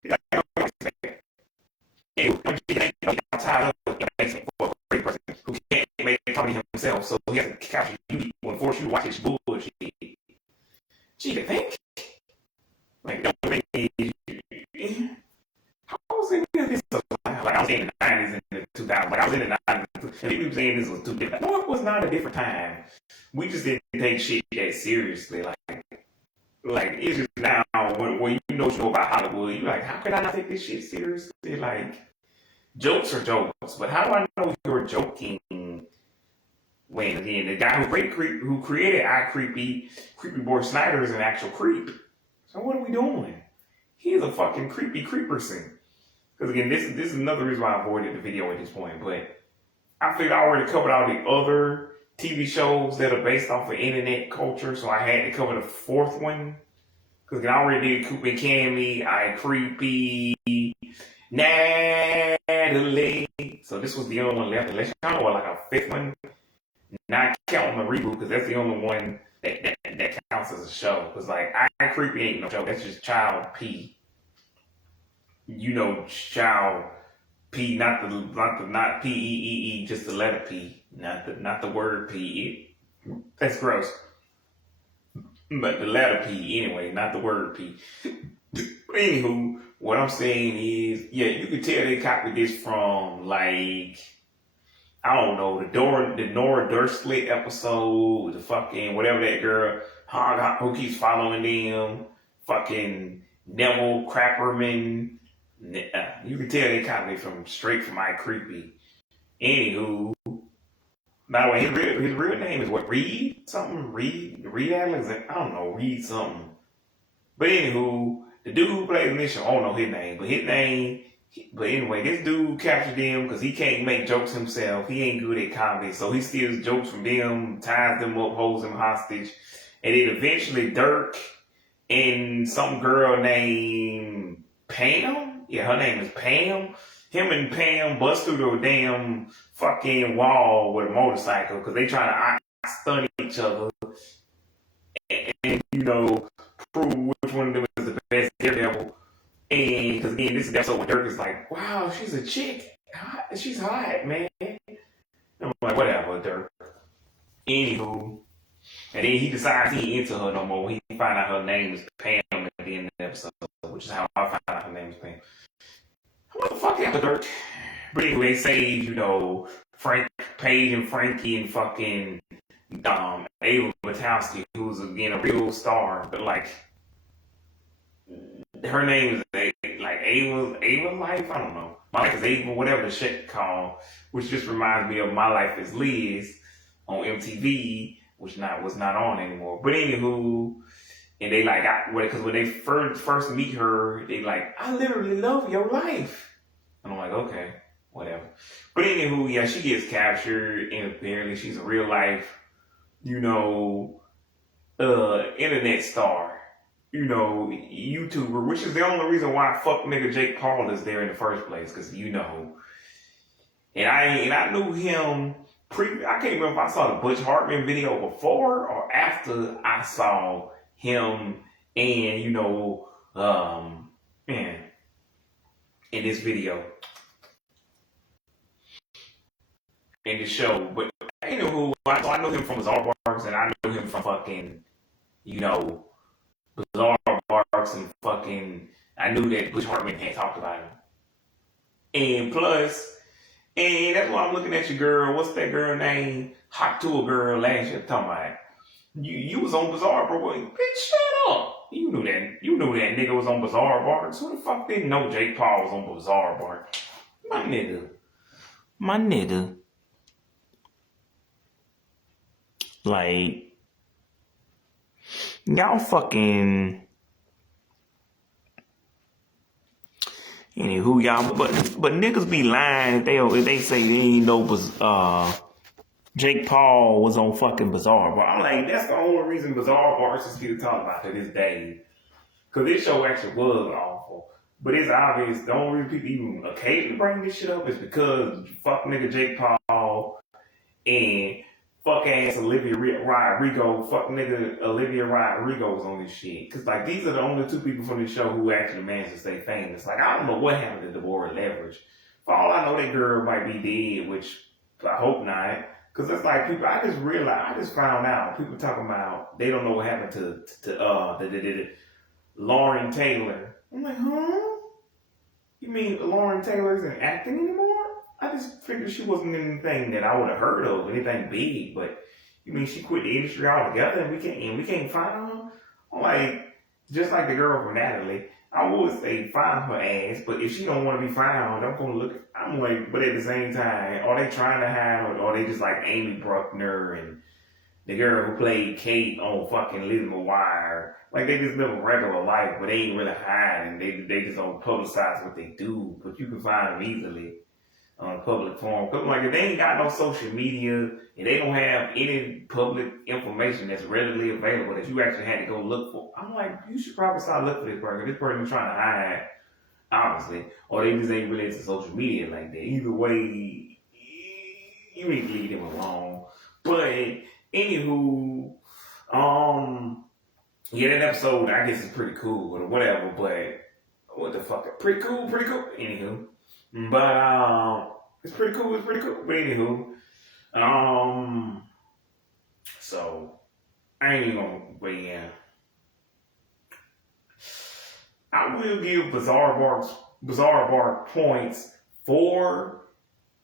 Like, I'm tired of it for a great person who can't make comedy himself, so he has to capture you people and force you to watch his bullshit. Gee, they think? Like, don't make me. How was it this? Like, I was in the 90s and the 2000s. Like, I was in the 90s, and people saying this was too different. No, it was not a different time. We just didn't take shit that seriously. Like it's just now when you know about Hollywood, you're like, how can I not take this shit seriously? Like, jokes are jokes, but how do I know you're joking when, again, the guy who created Creepy Boy Snyder is an actual creep? So what are we doing? He's a fucking creepy creeperson. Because again, this is another reason why I avoided the video at this point. But I figured I already covered all the other TV shows that are based off of internet culture, so I had to cover the fourth one. Because I already did Coop and Cammy, Creepy, Natalie. So this was the only one left. Unless y'all know like a fifth one, not counting the reboot, because that's the only one that counts as a show. Because like Creepy ain't no show. That's just Child P. You know, Child P, not P-E-E-E, just the letter P, not the word P. That's gross. But the letter P anyway, not the word P. Anywho, what I'm saying is, yeah, you could tell they copied this from, like, I don't know, the Nora Dursley episode, the fucking whatever that girl who keeps following them, fucking Neville Crapperman. You can tell they copied it straight from Creepy. Anywho, by the way, his real name is what? Reed something? Reed Alexander? I don't know, Reed something. But anywho, the dude who plays in this show, I don't know his name, but anyway, this dude captured them because he can't make jokes himself. He ain't good at comedy, so he steals jokes from them, ties them up, holds them hostage, and then eventually Dirk and some girl named Pam, yeah, her name is Pam. Him and Pam bust through the damn fucking wall with a motorcycle because they trying to stun each other and you know, prove which one of them is the best Daredevil. And because again, this is the episode where Dirk is like, wow, she's a chick. She's hot, man. I'm like, whatever, Dirk. Anywho, and then he decides he ain't into her no more. He find out her name is Pam at the end of the episode, which is how I found out her name is Pam. What the fuck happened, Dirk? But anyway, they say, you know, Paige and Frankie and fucking Ava Matowski, who's again a real star, but like her name is like Ava Life. I don't know. My Life is Ava, whatever the shit called, which just reminds me of My Life is Liz on MTV, which was not on anymore. But anywho, and they like, because when they first meet her, they like, I literally love your life. And I'm like, okay, whatever. But anywho, yeah, she gets captured, and apparently she's a real life, you know, internet star, you know, YouTuber, which is the only reason why fuck nigga Jake Paul is there in the first place, because you know. And I knew him I can't remember if I saw the Butch Hartman video before or after I saw him and, you know, in this video, in the show. But I know I know him from Bizaardvark, and I know him from fucking, you know, Bizaardvark and fucking, I knew that Butch Hartman had talked about him. And plus, and that's why I'm looking at your girl. What's that girl name? Hot to a girl last year talking about. You was on Bizaardvark. Bitch, shut up. You knew that nigga was on Bizaardvark. So who the fuck didn't know Jake Paul was on Bizaardvark? My nigga. Like, y'all fucking. Anywho, y'all, but niggas be lying if they say you ain't know Jake Paul was on fucking Bizaardvark. I'm like, that's the only reason Bizaardvark is still talking about to this day. Because this show actually was awful. But it's obvious the only reason people even occasionally bring this shit up is because fuck nigga Jake Paul and fuck ass Olivia Rodrigo, fuck nigga Olivia Rodrigo was on this shit. Cause like these are the only two people from this show who actually managed to stay famous. Like I don't know what happened to Deborah Leverage. For all I know, that girl might be dead, which I hope not. Cause it's like people. I just found out people talking about they don't know what happened to Lauren Taylor. I'm like, huh? You mean Lauren Taylor isn't acting anymore? I just figured she wasn't anything that I would have heard of, anything big. But you mean she quit the industry altogether and we can't find her? I'm like, just like the girl from Natalie, I would say find her ass, but if she don't want to be found, I'm gonna look. I'm like, but at the same time, are they trying to hide, or are they just like Amy Bruckner and the girl who played Kate on fucking Lizzie McGuire? Like they just live a regular life, but they ain't really hiding. They just don't publicize what they do, but you can find them easily on a public forum. Cause like if they ain't got no social media and they don't have any public information that's readily available that you actually had to go look for, I'm like, you should probably start looking for this person. This person's trying to hide, obviously, or they just ain't related to social media like that. Either way, you need to leave them alone. But anywho, yeah, that episode I guess is pretty cool or whatever. But what the fuck, pretty cool. Anywho. But it's pretty cool. But anywho, so I ain't even gonna weigh in. I will give Bizaardvark points for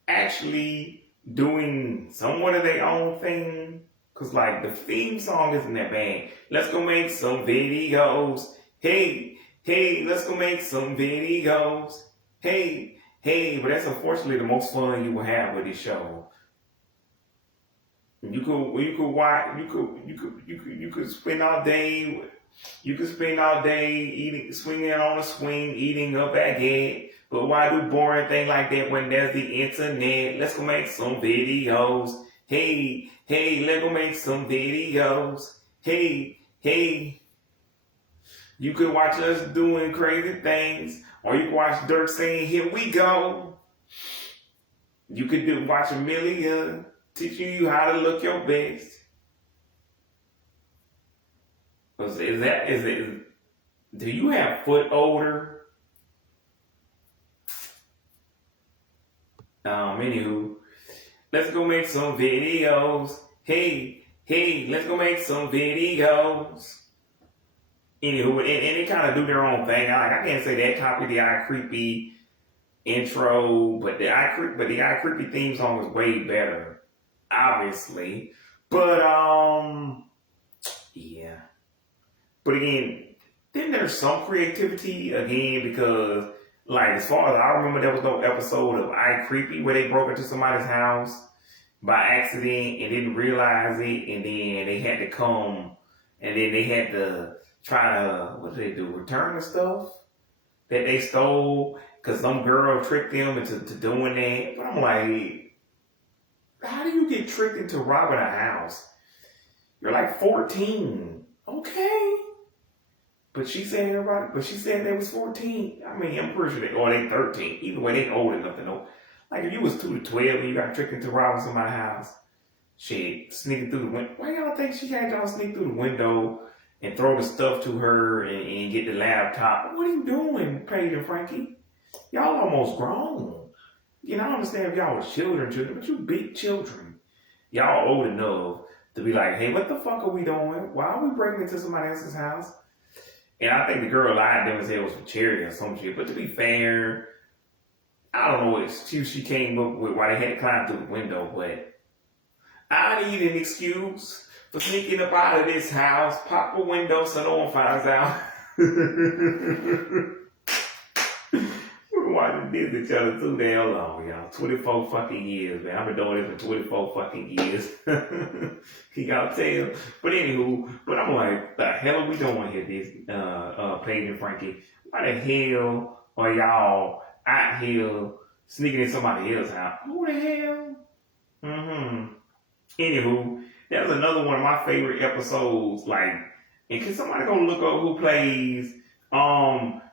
actually doing somewhat of their own thing. Cause like the theme song isn't that bad. Let's go make some videos. Hey, let's go make some videos. Hey, but that's unfortunately the most fun you will have with this show. You could spend all day. You could spend all day eating, swinging on a swing, eating a baguette. But why do boring thing like that when there's the internet? Let's go make some videos. Hey, let's go make some videos. Hey. You could watch us doing crazy things. Or you can watch Dirk saying, here we go. You could watch Amelia teaching you how to look your best. Do you have foot odor? Anywho, let's go make some videos. Hey, let's go make some videos. Anywho, and they kind of do their own thing. I can't say that copy the iCreepy intro, but the iCreepy theme song is way better, obviously. But yeah. But again, then there's some creativity again because, like, as far as I remember, there was no episode of iCreepy where they broke into somebody's house by accident and didn't realize it, and then they had to come, and then they had to try to, what did they do? Return the stuff that they stole because some girl tricked them into doing that. But I'm like, how do you get tricked into robbing a house? You're like 14. Okay. But she said they was 14. I mean, I'm pretty sure they 13. Either way, they old enough to know. Like if you was 2 to 12 and you got tricked into robbing somebody's house, shit, sneaking through the window. Why y'all think she had y'all sneak through the window and throw the stuff to her and get the laptop? What are you doing, Paige and Frankie? Y'all almost grown. You know, I understand if y'all was children, but you big children. Y'all old enough to be like, hey, what the fuck are we doing? Why are we breaking into somebody else's house? And I think the girl lied to them and said it was for charity or some shit. But to be fair, I don't know what excuse she came up with why they had to climb through the window, but I need an excuse for sneaking up out of this house, pop a window so no one finds out. We're watching Disney Channel too damn long, y'all. 24 fucking years, man. I've been doing this for 24 fucking years. Can y'all tell? But anywho, but I'm like, the hell are we doing here, this Paige and Frankie? Why the hell are y'all out here sneaking in somebody else's house? Who the hell? Anywho, that's another one of my favorite episodes. Like, and can somebody go look up who plays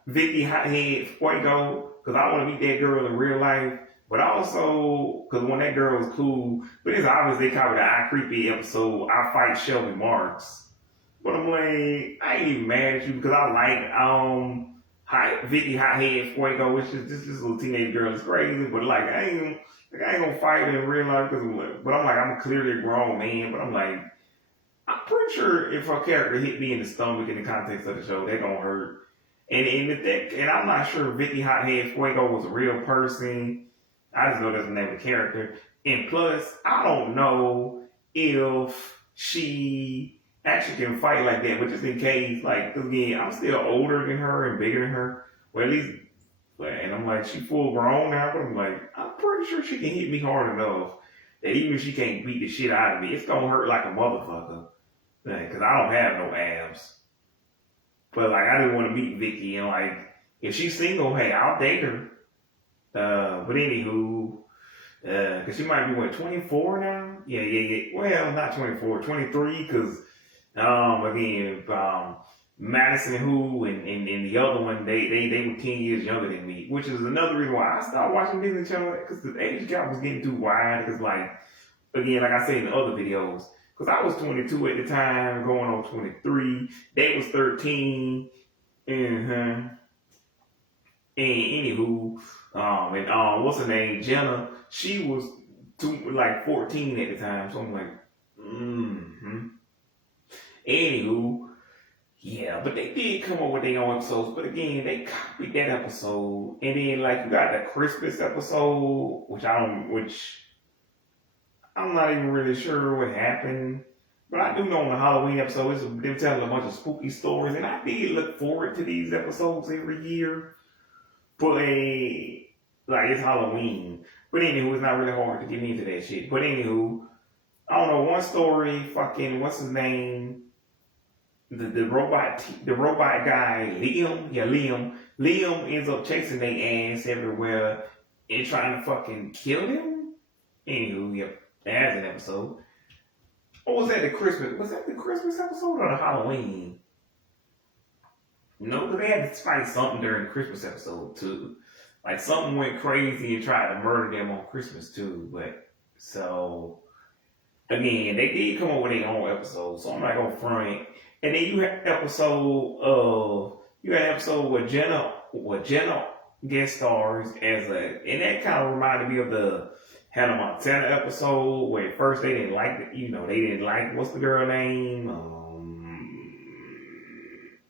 Vicky Hothead Fuego? Because I want to meet that girl in real life. But also, because when that girl was cool, but it's obvious they covered the I Creepy episode, I Fight Shelby Marks. But I'm like, I ain't even mad at you because I like Vicky Hothead Fuego, which is just this little teenage girl is crazy, but like I ain't gonna fight her in real life but I'm like I'm clearly a grown man, but I'm like I'm pretty sure if her character hit me in the stomach in the context of the show, that gonna hurt. And I'm not sure Vicky Hothead Fuego was a real person. I just know that's the name of the character. And plus, I don't know if she actually can fight like that, but just in case, like, again, I'm still older than her and bigger than her. Well, at least, and I'm like, she full grown now, but I'm like, I'm pretty sure she can hit me hard enough that even if she can't beat the shit out of me, it's gonna hurt like a motherfucker. Because I don't have no abs. But like, I didn't want to meet Vicky, and like, if she's single, hey, I'll date her. But anywho, because she might be what 24 now. Yeah. Well, not 24, 23. Because again, Madison who and the other one, they were 10 years younger than me, which is another reason why I stopped watching Disney Channel because the age gap was getting too wide. Because like, again, like I said in the other videos. Because I was 22 at the time, going on 23. They was 13. And anywho, what's her name? Jenna. She was 14 at the time. So I'm like, Anywho, yeah, but they did come up with their own episodes. But again, they copied that episode. And then like you got the Christmas episode, which I'm not even really sure what happened. But I do know on the Halloween episode, they're telling a bunch of spooky stories. And I did look forward to these episodes every year. But like it's Halloween. But anywho, it's not really hard to get into that shit. But anywho, I don't know, one story, fucking, what's his name? The robot guy, Liam. Yeah, Liam. Liam ends up chasing their ass everywhere and trying to fucking kill him. Anywho, yep, that's an episode. Or was that the Christmas? Was that the Christmas episode or the Halloween? No, because they had to fight something during the Christmas episode too. Like something went crazy and tried to murder them on Christmas too. But so again, they did come up with their own episode, so I'm not gonna front. And then you had episode where Jenna guest stars and that kind of reminded me of the Hannah Montana episode where at first they didn't like what's the girl name?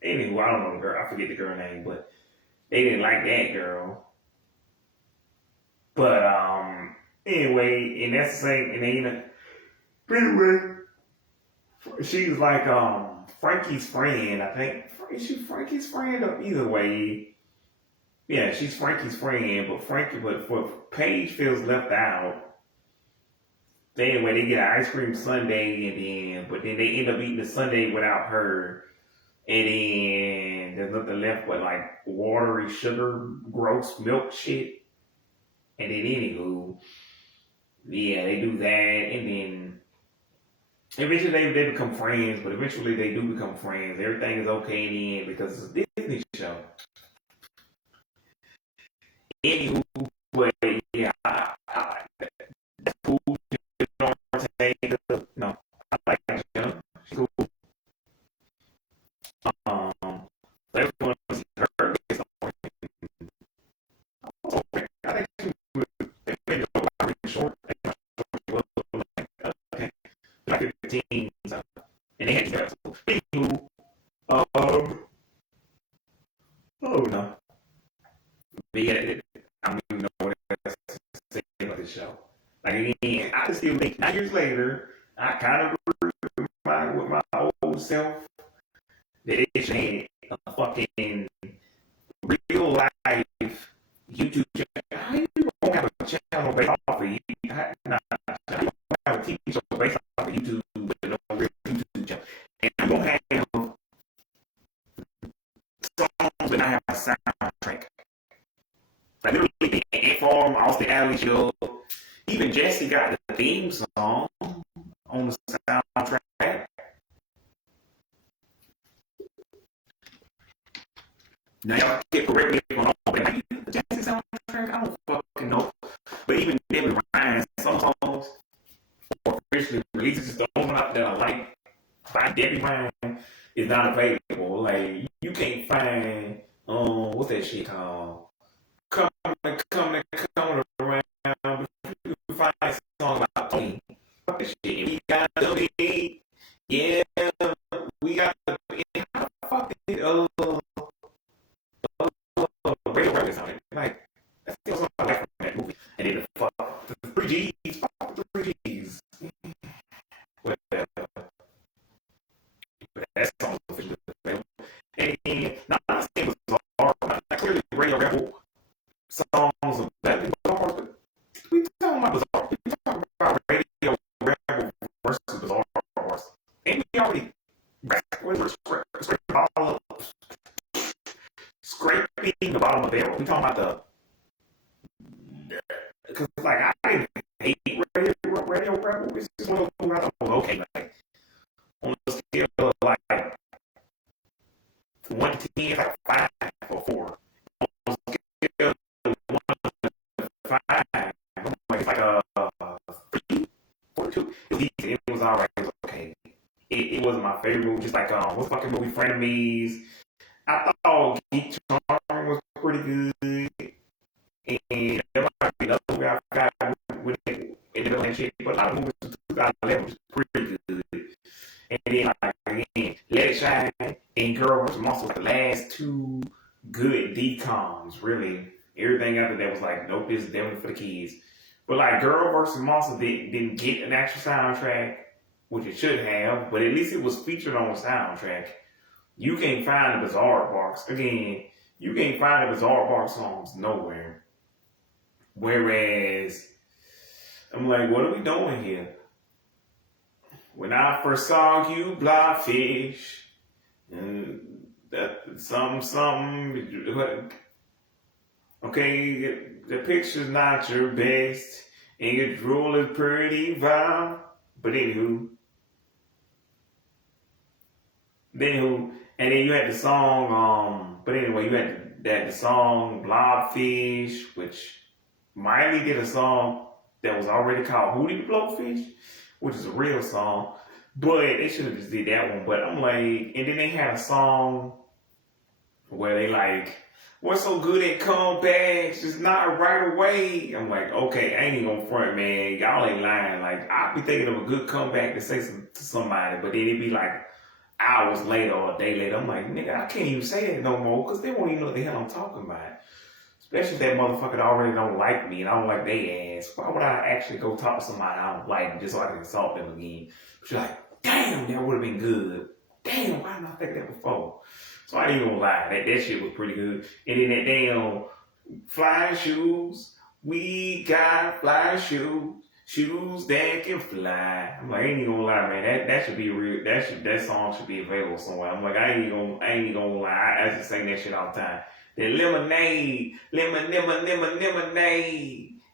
Anyway, I don't know the girl. I forget the girl name, but they didn't like that girl. But anyway, and that's the same. And then anyway, she was like Frankie's friend. I think is she Frankie's friend or either way. Yeah, she's Frankie's friend, but Paige feels left out. Anyway, they get an ice cream sundae but then they end up eating the sundae without her. And then there's nothing left but like watery sugar, gross milk shit. And then anywho, yeah, they do that, and then eventually they become friends. But eventually they do become friends. Everything is okay in the end because it's a Disney show. Anywho, but yeah, I like that. That's cool. No, I like that. She's cool. Everyone was her. I think she was really short. Like 15, so, and they had to go. Anywho, oh no, but yeah, I don't even know what else to say about this show. Like again, I still think 9 years later, I kind of agree with my old self that it should have a fucking real life YouTube channel. How you gonna have a channel based off of you? How you gonna have a TV show based off of YouTube with no real YouTube channel? And I'm gonna have songs that I have a soundtrack. Like literally, Ant Farm, Austin Alley Show. Even Jesse got the theme song on the soundtrack. Now y'all can correct me if I'm wrong, but like the Jesse soundtrack, I don't fucking know. But what's that shit called? Coming around. But you can find a song about Tony. Fuck that shit. We got the beat. Yeah, we got the fuck it. Radio records on it. Like, that's still something I like from that movie. And then the fuck the 3Gs. Fuck the 3Gs. Whatever. But that song was officially available. And not saying it was hard. Not clearly Radio Rebel songs of that Bizarre, but we talking about Bizarre. We talking about Radio Rebel versus Bizarre. And we already scraping the bottom of the barrel. We talking about because like I didn't hate Radio Rebel. It's just one of those I thought, okay, like on a scale of like 1 to 10, like 5 or 4. On a scale of 1 to 5, I'm like it's like a 3, 4, 2. It was alright. It was okay. It wasn't my favorite movie. Just like what's fucking movie Frenemies. I thought Geek Charm was pretty good. And there might be another movie I forgot when it ended up and shit. But a lot of movies in 2011 was pretty good. And then like again, Let It Shine and Girl vs. Monster was the last 2 good DComs. Really, everything after that was like, nope, this is definitely for the kids. But like Girl vs. Monster didn't get an actual soundtrack, which it should have, but at least it was featured on the soundtrack. You can't find the Bizaardvarks. Again, you can't find the Bizaardvark songs nowhere. Whereas, I'm like, what are we doing here? When I first saw you, Blobfish, and that something, okay, the picture's not your best, and your drool is pretty vile, but anywho, and then you had the song, but anyway, you had the song Blobfish, which Miley did a song that was already called Hootie the Blowfish, which is a real song, but they should have just did that one. But I'm like, and then they had a song where they like, what's so good at comebacks, just not right away. I'm like, okay, I ain't even gonna front, man. Y'all ain't lying. Like, I'd be thinking of a good comeback to say to somebody, but then it'd be like hours later or a day later. I'm like, nigga, I can't even say that no more, because they won't even know what the hell I'm talking about. Especially if that motherfucker already don't like me and I don't like their ass. Why would I actually go talk to somebody I don't like just so I can insult them again? But you're like, damn, that would have been good. Damn, why didn't I think that before? So I ain't gonna lie, that shit was pretty good. And then that damn fly shoes, we got fly shoes that can fly. I'm like, I ain't even gonna lie, man. That should be real. That song should be available somewhere. I'm like, I ain't gonna lie. I just sing that shit all the time. That lemonade, lemonade.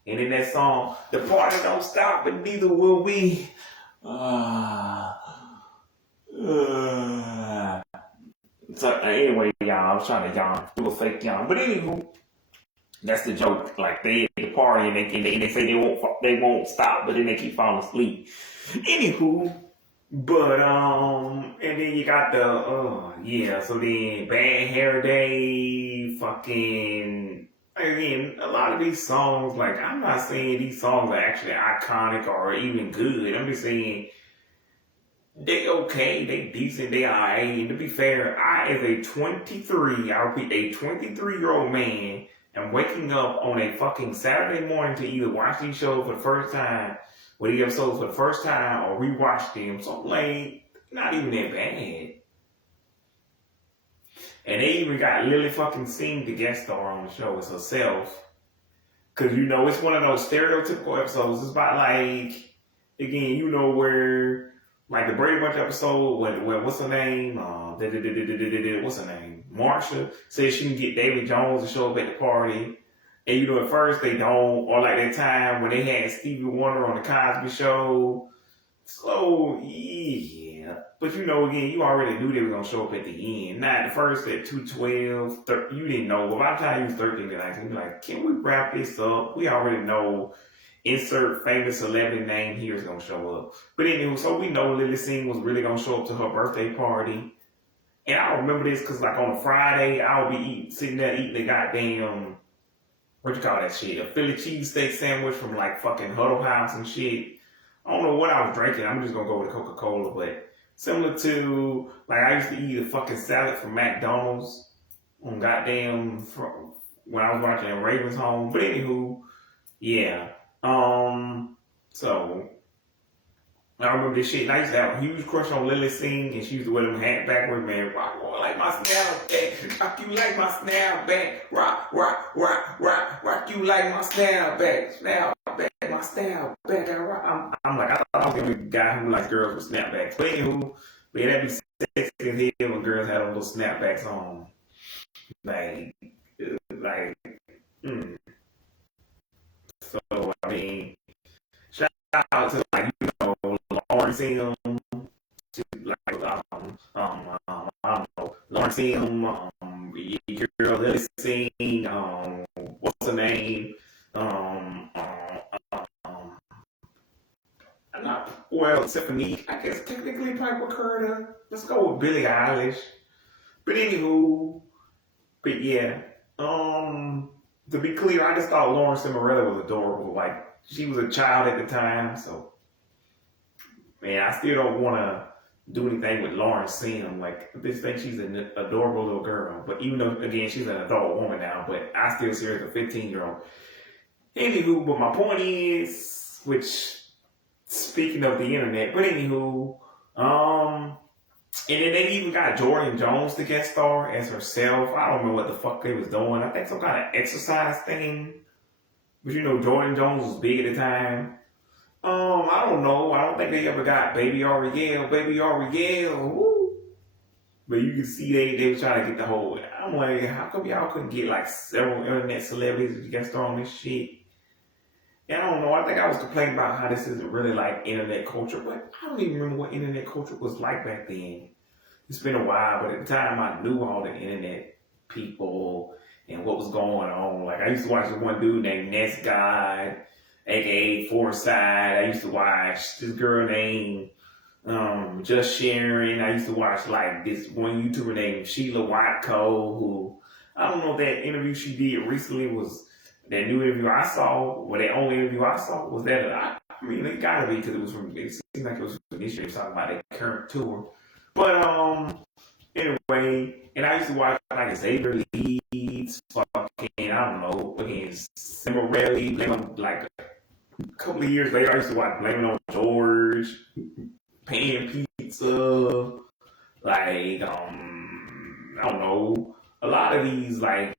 And in that song, the party don't stop, but neither will we. So anyway, y'all, I was trying to do a fake yawn. But anywho, that's the joke. Like they at the party and they say they won't stop, but then they keep falling asleep. Anywho, but and then you got the so then Bad Hair Day, fucking again, a lot of these songs, like I'm not saying these songs are actually iconic or even good. I'm just saying they okay, they decent, they alright. And to be fair, I as a 23, I repeat, a 23-year-old man am waking up on a fucking Saturday morning to either watch these shows for the first time, or these episodes for the first time, or rewatch them. So I'm like, not even that bad. And they even got Lily fucking Singh to guest star on the show as herself. Cause you know, it's one of those stereotypical episodes. It's about like, again, you know, where like the Brady Bunch episode where what's her name? What's her name? Marsha says she can get David Jones to show up at the party. And you know, at first they don't, or like that time when they had Stevie Wonder on the Cosby Show. So yeah, but you know, again, you already knew they were gonna show up at the end. Not at first at 2:12, you didn't know. But by the time you was 13 to 19, you're like, can we wrap this up? We already know. Insert famous celebrity name here is gonna show up. But anyway, so we know Lily Singh was really gonna show up to her birthday party. And I remember this because, like, on a Friday, I would be sitting there eating the goddamn, what you call that shit? A Philly cheesesteak sandwich from, like, fucking Huddle House and shit. I don't know what I was drinking. I'm just gonna go with Coca-Cola, but similar to, like, I used to eat a fucking salad from McDonald's on goddamn, when I was watching Ravens Home. But anywho, yeah. So I remember this shit, and I used to have a huge crush on Lily Singh, and she used to wear them hat backwards, man. Rock, rock, like my snapback. Rock, you like my snapback. Rock, rock, rock, rock, rock, you like my snapback. Snapback, my snapback. I'm like, I thought I was gonna be a guy who likes girls with snapbacks. But anywho, man, that'd be sexy as hell when girls had those little snapbacks on. Like, like, mm. So, I mean, shout out to, like, Lauren Sim, like, I don't know, Lauren Sim, girl, let's sing, what's her name, not, well, except for me, I guess technically Piper Carter, let's go with Billie Eilish, but anywho, but yeah, to be clear, I just thought Lauren Cimarella was adorable, like, she was a child at the time, so, man, I still don't want to do anything with Lauren Sim. Like, I just think she's an adorable little girl. But even though, again, she's an adult woman now, but I still see her as a 15-year-old. Anywho, but my point is, which, speaking of the internet, but anywho, and then they even got Jordan Jones to guest star as herself. I don't know what the fuck they was doing. I think some kind of exercise thing. But you know, Jordan Jones was big at the time. I don't know. I don't think they ever got Baby Ariel. Baby Ariel. Woo. But you can see they were trying to get the whole. I'm like, how come y'all couldn't get like several internet celebrities to get started on this shit? And I don't know. I think I was complaining about how this isn't really like internet culture, but I don't even remember what internet culture was like back then. It's been a while, but at the time I knew all the internet people and what was going on. Like I used to watch this one dude named Ness God, aka Forsyth. I used to watch this girl named Just Sharing. I used to watch like this one YouTuber named Sheila Watko, who I don't know if that interview she did recently was that new interview I saw, or that only interview I saw was that I mean it gotta be because it seemed like it was from this year talking about their current tour. But anyway, and I used to watch like Xavier Leeds, fucking I don't know, again Cimarelli, like a couple of years later I used to watch Blaming on George, Pan Pizza, like I don't know, a lot of these like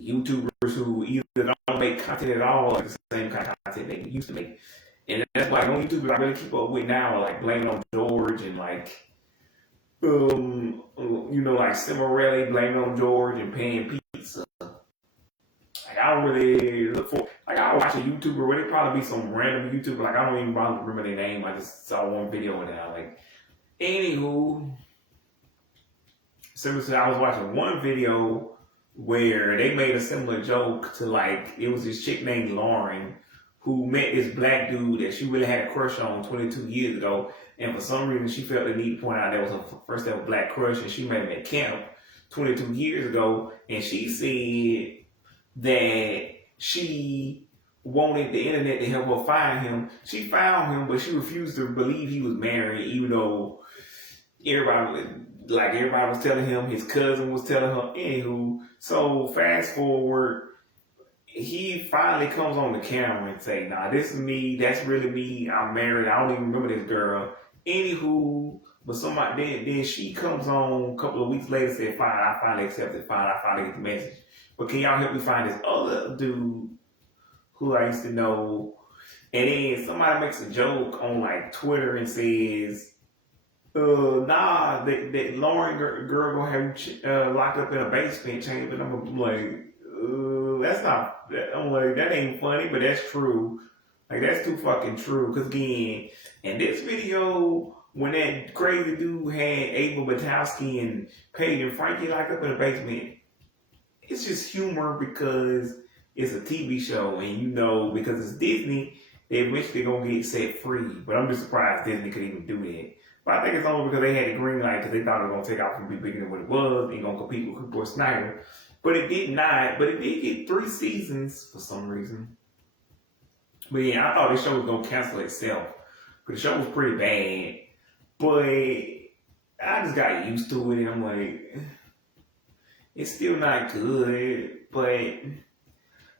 YouTubers who either don't make content at all or the same kind of content they used to make. And that's why the only YouTubers I really keep up with now are like Blaming on George and like like Cimarelli, Blaming on George and Pan Pizza. Like I don't really look for like I watch a YouTuber where it probably be some random YouTuber, like I don't even bother to remember their name. I just saw one video and I like anywho. Similar, I was watching one video where they made a similar joke to like it was this chick named Lauren who met this black dude that she really had a crush on 22 years ago, and for some reason she felt the need to point out that was her first ever black crush, and she met him at camp 22 years ago, and she said that she wanted the internet to help her find him. She found him, but she refused to believe he was married, even though everybody was telling him, his cousin was telling her, anywho. So fast forward, he finally comes on the camera and say, nah, this is me, that's really me, I'm married, I don't even remember this girl. Anywho, but somebody, then she comes on a couple of weeks later, said, fine, I finally accepted, fine, I finally get the message. But can y'all help me find this other dude who I used to know? And then somebody makes a joke on like Twitter and says, nah, that Lauren girl gonna have you locked up in a basement chamber. And I'm like, that's not. I'm like, that ain't funny, but that's true. Like that's too fucking true. Cause again, in this video, when that crazy dude had Ava Batowski and Paige and Frankie locked up in a basement, it's just humor because it's a TV show, and because it's Disney, they eventually gonna get set free. But I'm just surprised Disney could even do that. But I think it's only because they had the green light because they thought it was going to take off and be bigger than what it was and going to compete with Cooper Snyder. But it did not. But it did get 3 seasons for some reason. But yeah, I thought this show was going to cancel itself. But the show was pretty bad. But I just got used to it and I'm like, it's still not good. But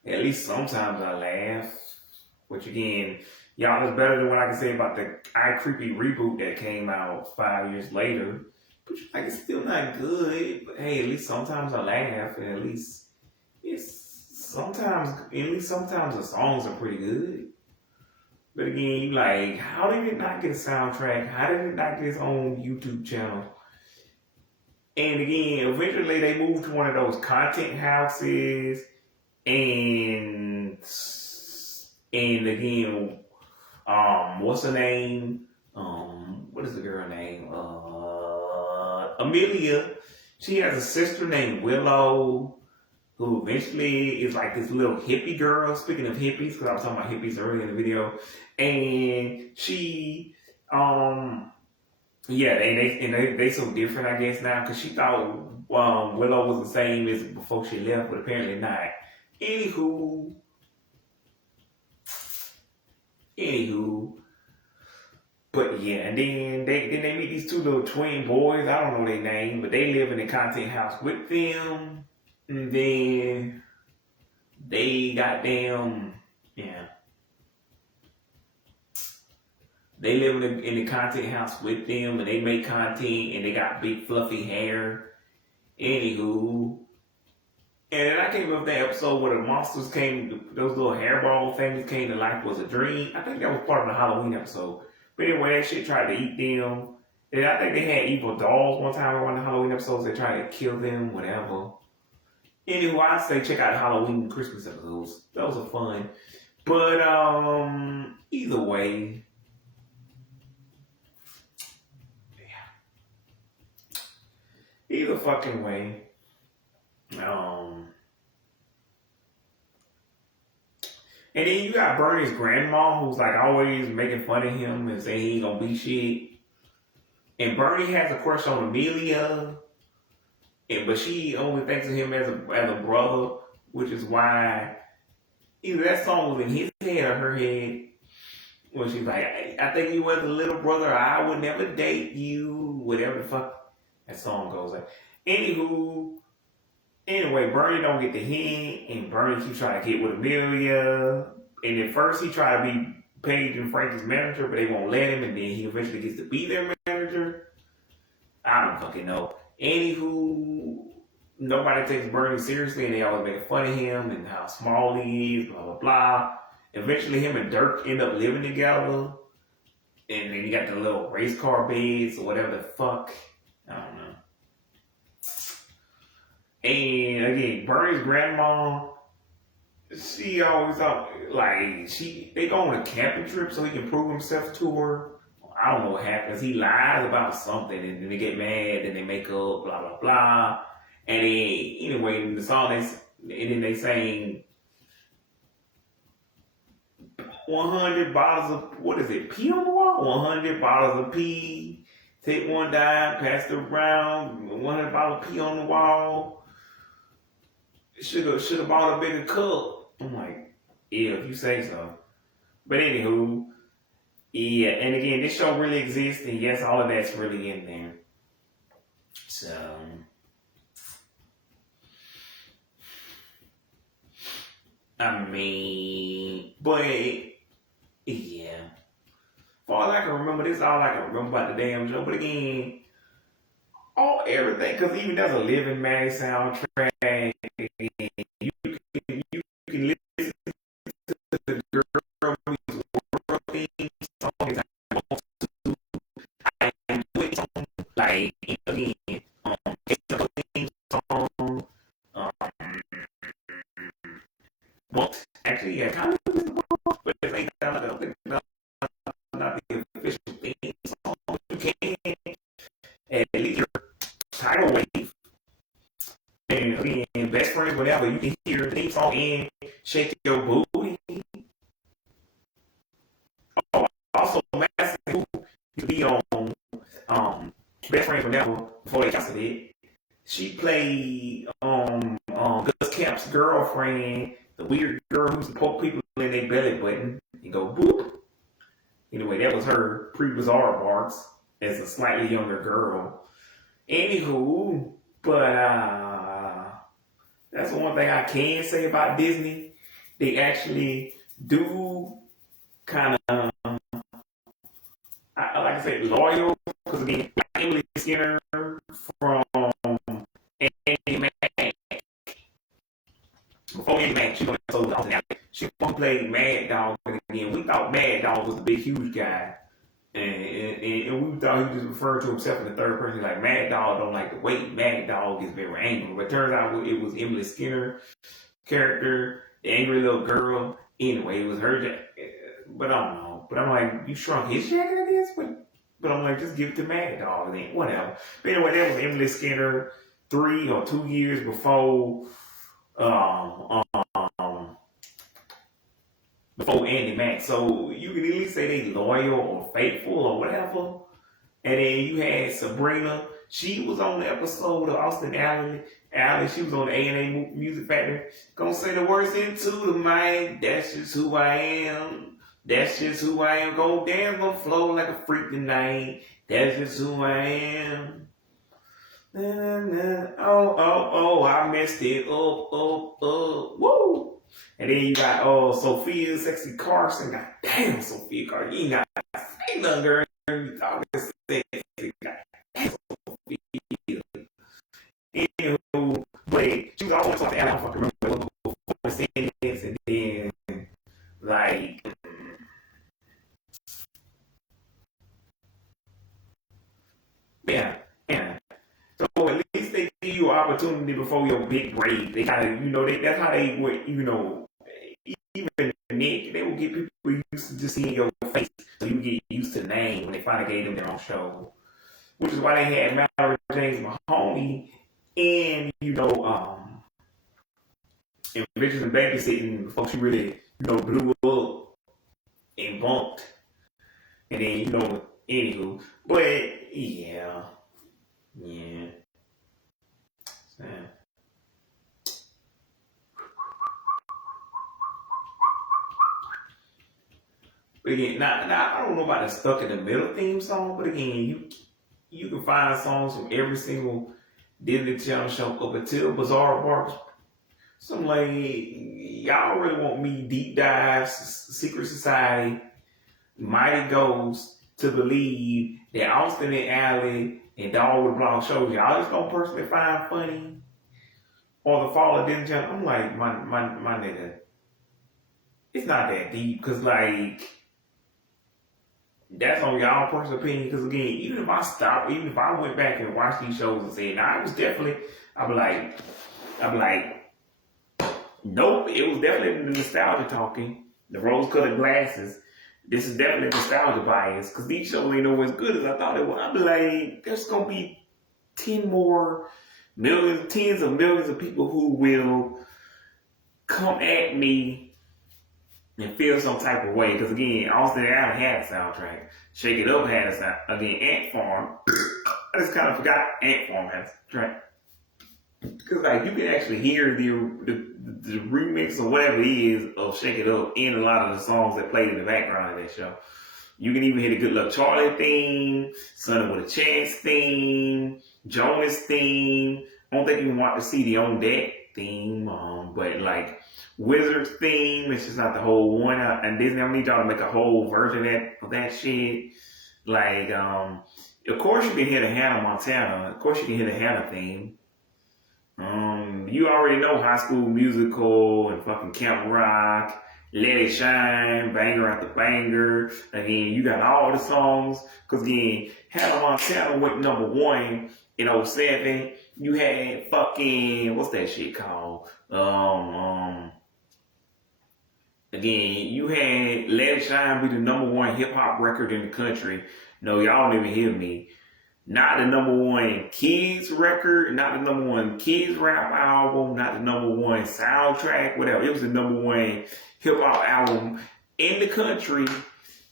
at least sometimes I laugh. Which again, y'all is better than what I can say about the I Creepy reboot that came out 5 years later. But like, it's still not good. But hey, at least sometimes I laugh, and at least sometimes the songs are pretty good. But again, you like, how did it not get a soundtrack? How did it not get its own YouTube channel? And again, eventually they moved to one of those content houses, and again, what's her name? What is the girl name? Amelia. She has a sister named Willow, who eventually is like this little hippie girl. Speaking of hippies, because I was talking about hippies earlier in the video, and she, yeah, they so different, I guess now, because she thought Willow was the same as before she left, but apparently not. Anywho, but yeah, and then they meet these 2 little twin boys. I don't know their name, but they live in the content house with them. And then they got them, yeah. They live in the content house with them, and they make content, and they got big fluffy hair. Anywho, and I can't remember that episode where the monsters came, those little hairball things came to life was a dream. I think that was part of the Halloween episode. But anyway, that shit tried to eat them. And I think they had evil dolls one time in one of the Halloween episodes. They tried to kill them, whatever. Anyway, I say check out Halloween and Christmas episodes. Those are fun. But either way, either fucking way, and then you got Bernie's grandma, who's like always making fun of him and saying he ain't gonna be shit. And Bernie has a crush on Amelia, but she only thinks of him as a brother, which is why either that song was in his head or her head, when she's like, I think you was a little brother, I would never date you, whatever the fuck that song goes like. Anyway, Bernie don't get the hint, and Bernie keeps trying to get with Amelia. And at first he tried to be Paige and Frankie's manager, but they won't let him, and then he eventually gets to be their manager. I don't fucking know. Anywho, nobody takes Bernie seriously, and they always make fun of him and how small he is, blah, blah, blah. Eventually him and Dirk end up living together. And then you got the little race car beds or whatever the fuck. I don't know. And again, Bernie's grandma, she always they go on a camping trip so he can prove himself to her. I don't know what happens. He lies about something and then they get mad and they make up, blah, blah, blah. And then, anyway, in the song, they sing 100 bottles of, what is it, pee on the wall? 100 bottles of pee. Take one dime, pass it around, 100 bottles of pee on the wall. Should have bought a bigger cup. I'm like, yeah, if you say so. But anywho, yeah, and again, this show really exists, and yes, all of that's really in there. So, I mean, but yeah, far as I can remember, this is all I can remember about the damn show. But again, everything, because even there's a Living Maddie soundtrack. You can listen to the girl who's working songs I want to. I enjoy it, like again, it's a theme song. Well, actually, yeah, kind of is the book, but it ain't not the official theme song. You can at least your tidal wave. And again, best friends, whatever, you can hear the theme song and shake your booty. Oh, also, Massive, you can be on best friend from Never before they got to it. She played Gus Camp's girlfriend, the weird girl who used to poke people in their belly button and go boop. Anyway, that was her pre-Bizaardvark as a slightly younger girl. Anywho, but that's the one thing I can say about Disney. They actually do kind of, like I said, loyal. Because again, like Emily Skinner from Andy Mac. Before Andy Mac, she played Mad Dog. And again, we thought Mad Dog was the big, huge guy. And we thought he was referring to himself in the third person, like Mad Dog don't like to wait. Mad Dog is very angry. But it turns out it was Emily Skinner character, the angry little girl. Anyway, it was her. But I don't know. But I'm like, you shrunk his jacket at this? But I'm like, just give it to Mad Dog, then whatever. But anyway, that was Emily Skinner 3 or 2 years before before Andy Mac. So you can at least say they loyal or faithful or whatever. And then you had Sabrina. She was on the episode of Austin Alley. She was on the A&A Music Factory. Gonna say the words into the mic. That's just who I am. That's just who I am. Go dance on the floor like a freak tonight. That's just who I am. Oh, I messed it up. Woo! And then you got Sophia Sexy Carson. God damn, Sophia Carson. You ain't got to say nothing, girl. You talking sexy. God damn, Sophia. Anywho, but she was always like, I don't fucking remember before seeing this, and then, like, yeah. So at least they give you an opportunity before your big break. They gotta, that's how they would, even Nick, they would get people used to just seeing your face, so you get used to the name when they finally gave them their own show. Which is why they had Mallory James Mahoney and and Bitches and Babysitting before she really, blew up and bumped. And then, anywho. But yeah. So, but again, now I don't know about the Stuck in the Middle theme song, but again, you can find songs from every single Disney Channel show up until Bizaardvark. So I'm like, y'all really want me deep dive Secret Society, Mighty Ghost to believe that Austin and Alley and Dogwood Blog shows y'all just gonna personally find funny, or the Fall of Disney Channel? I'm like, my nigga, it's not that deep, because like, that's on y'all personal opinion. Because again, even if I went back and watched these shows and said, nah, it was definitely, I'd be like, nope, it was definitely the nostalgia talking, the rose-colored glasses. This is definitely nostalgia bias, because these shows ain't always as good as I thought it was. I'd be like, there's gonna be 10 more millions, tens of millions of people who will come at me and feel some type of way. Because again, Austin Allen had a soundtrack. Shake It Up had a soundtrack. Again, Ant Farm. I just kind of forgot Ant Farm had a soundtrack. Because like, you can actually hear the remix or whatever it is of Shake It Up in a lot of the songs that played in the background of that show. You can even hear the Good Luck Charlie theme, Sonny with a Chance theme, Jonas theme. I don't think you can want to see the On Deck theme, but like Wizards theme, it's just not the whole one. And Disney, I need y'all to make a whole version of that shit. Like, of course you can hear the Hannah Montana. Of course you can hear the Hannah theme. You already know High School Musical and fucking Camp Rock, Let It Shine, Banger After Banger. Again, you got all the songs. Because again, Hannah Montana went number 1 in 07. You had fucking, what's that shit called? Again, you had Let It Shine be the number 1 hip hop record in the country. No, y'all don't even hear me. Not the number 1 kids record, not the number 1 kids rap album, not the number 1 soundtrack, whatever. It was the number 1 hip hop album in the country,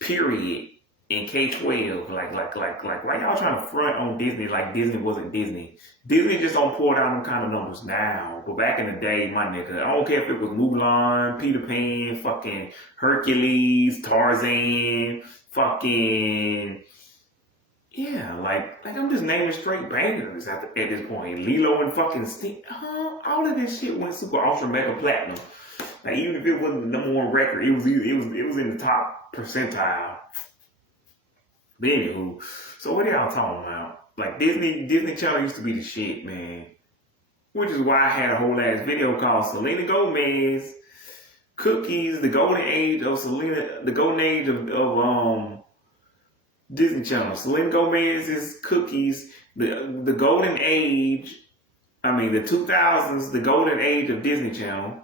period. in K-12. Like, why y'all trying to front on Disney like Disney wasn't Disney? Disney just don't pour down them kind of numbers now. But back in the day, my nigga, I don't care if it was Mulan, Peter Pan, fucking Hercules, Tarzan, fucking... Yeah, like I'm just naming straight bangers at this point. Lilo and fucking Stitch. All of this shit went super ultra mega platinum. Like even if it wasn't the number one record, it was in the top percentile. But anywho, so what are y'all talking about? Like Disney Channel used to be the shit, man. Which is why I had a whole ass video called Selena Gomez Cookies, the golden age of Disney Channel. Selena Gomez's Cookies, the golden age, the 2000s, the golden age of Disney Channel.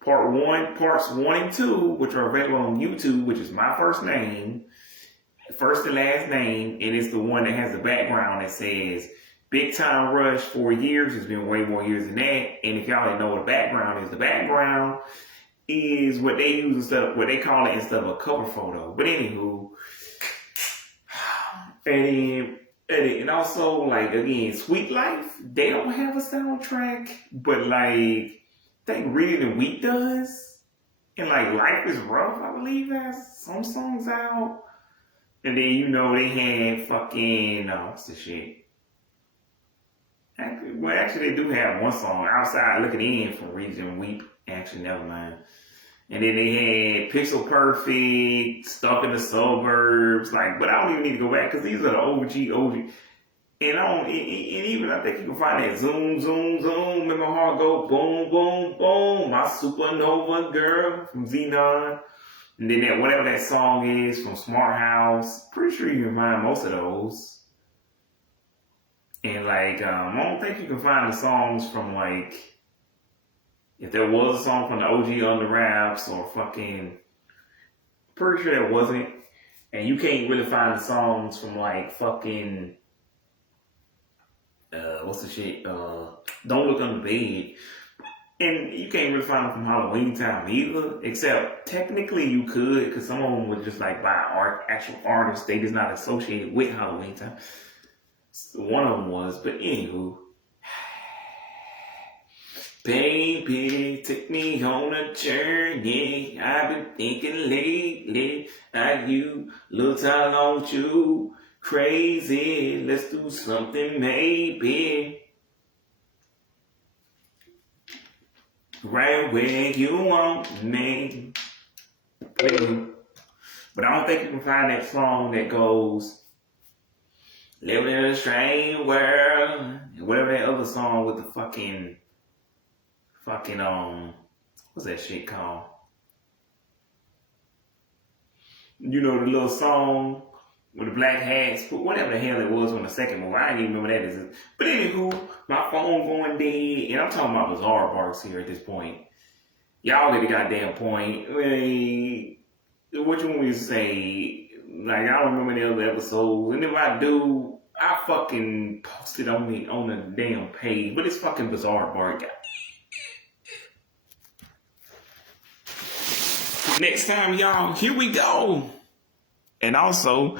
Parts 1 and 2, which are available on YouTube, which is my first name, first and last name, and it's the one that has the background that says Big Time Rush 4 years. It's been way more years than that. And if y'all didn't know what the background is what they use instead of what they call it instead of a cover photo. But anywho, and also, like, again, Sweet Life, they don't have a soundtrack, but, like, I think Read It and Weep does. And, like, Life is Rough, I believe, has some songs out. And then, they had fucking, what's the shit? Actually, they do have one song, Outside Looking In, from Read It and Weep. Actually, never mind. And then they had Pixel Perfect, Stuck in the Suburbs, but I don't even need to go back because these are the OG. And even I think you can find that Zoom, Zoom, Zoom, make my heart go boom, boom, boom, my Supernova Girl from Xenon. And then that whatever that song is from Smart House, pretty sure you can find most of those. And I don't think you can find the songs from if there was a song from the OG on the Raps or fucking, pretty sure there wasn't. And you can't really find the songs from fucking, what's the shit? Don't Look Under the Bed. And you can't really find them from Halloween Time either. Except technically you could, because some of them were just by actual artists. They just not associated with Halloween Time. One of them was, but anywho. Baby, take me on a journey. I've been thinking lately that you look how long you crazy. Let's do something maybe. Right where you want me. But I don't think you can find that song that goes Living in a Strange World. Whatever that other song with the fucking what's that shit called? The little song with the black hats, whatever the hell it was from the second movie. I didn't even remember that is. But anywho, my phone going dead, and I'm talking about Bizaardvarks here at this point. Y'all get the goddamn point. What you want me to say? I don't remember the other episodes, and if I do, I fucking post it on the damn page. But it's fucking Bizaardvark. Next time, y'all, here we go. And also,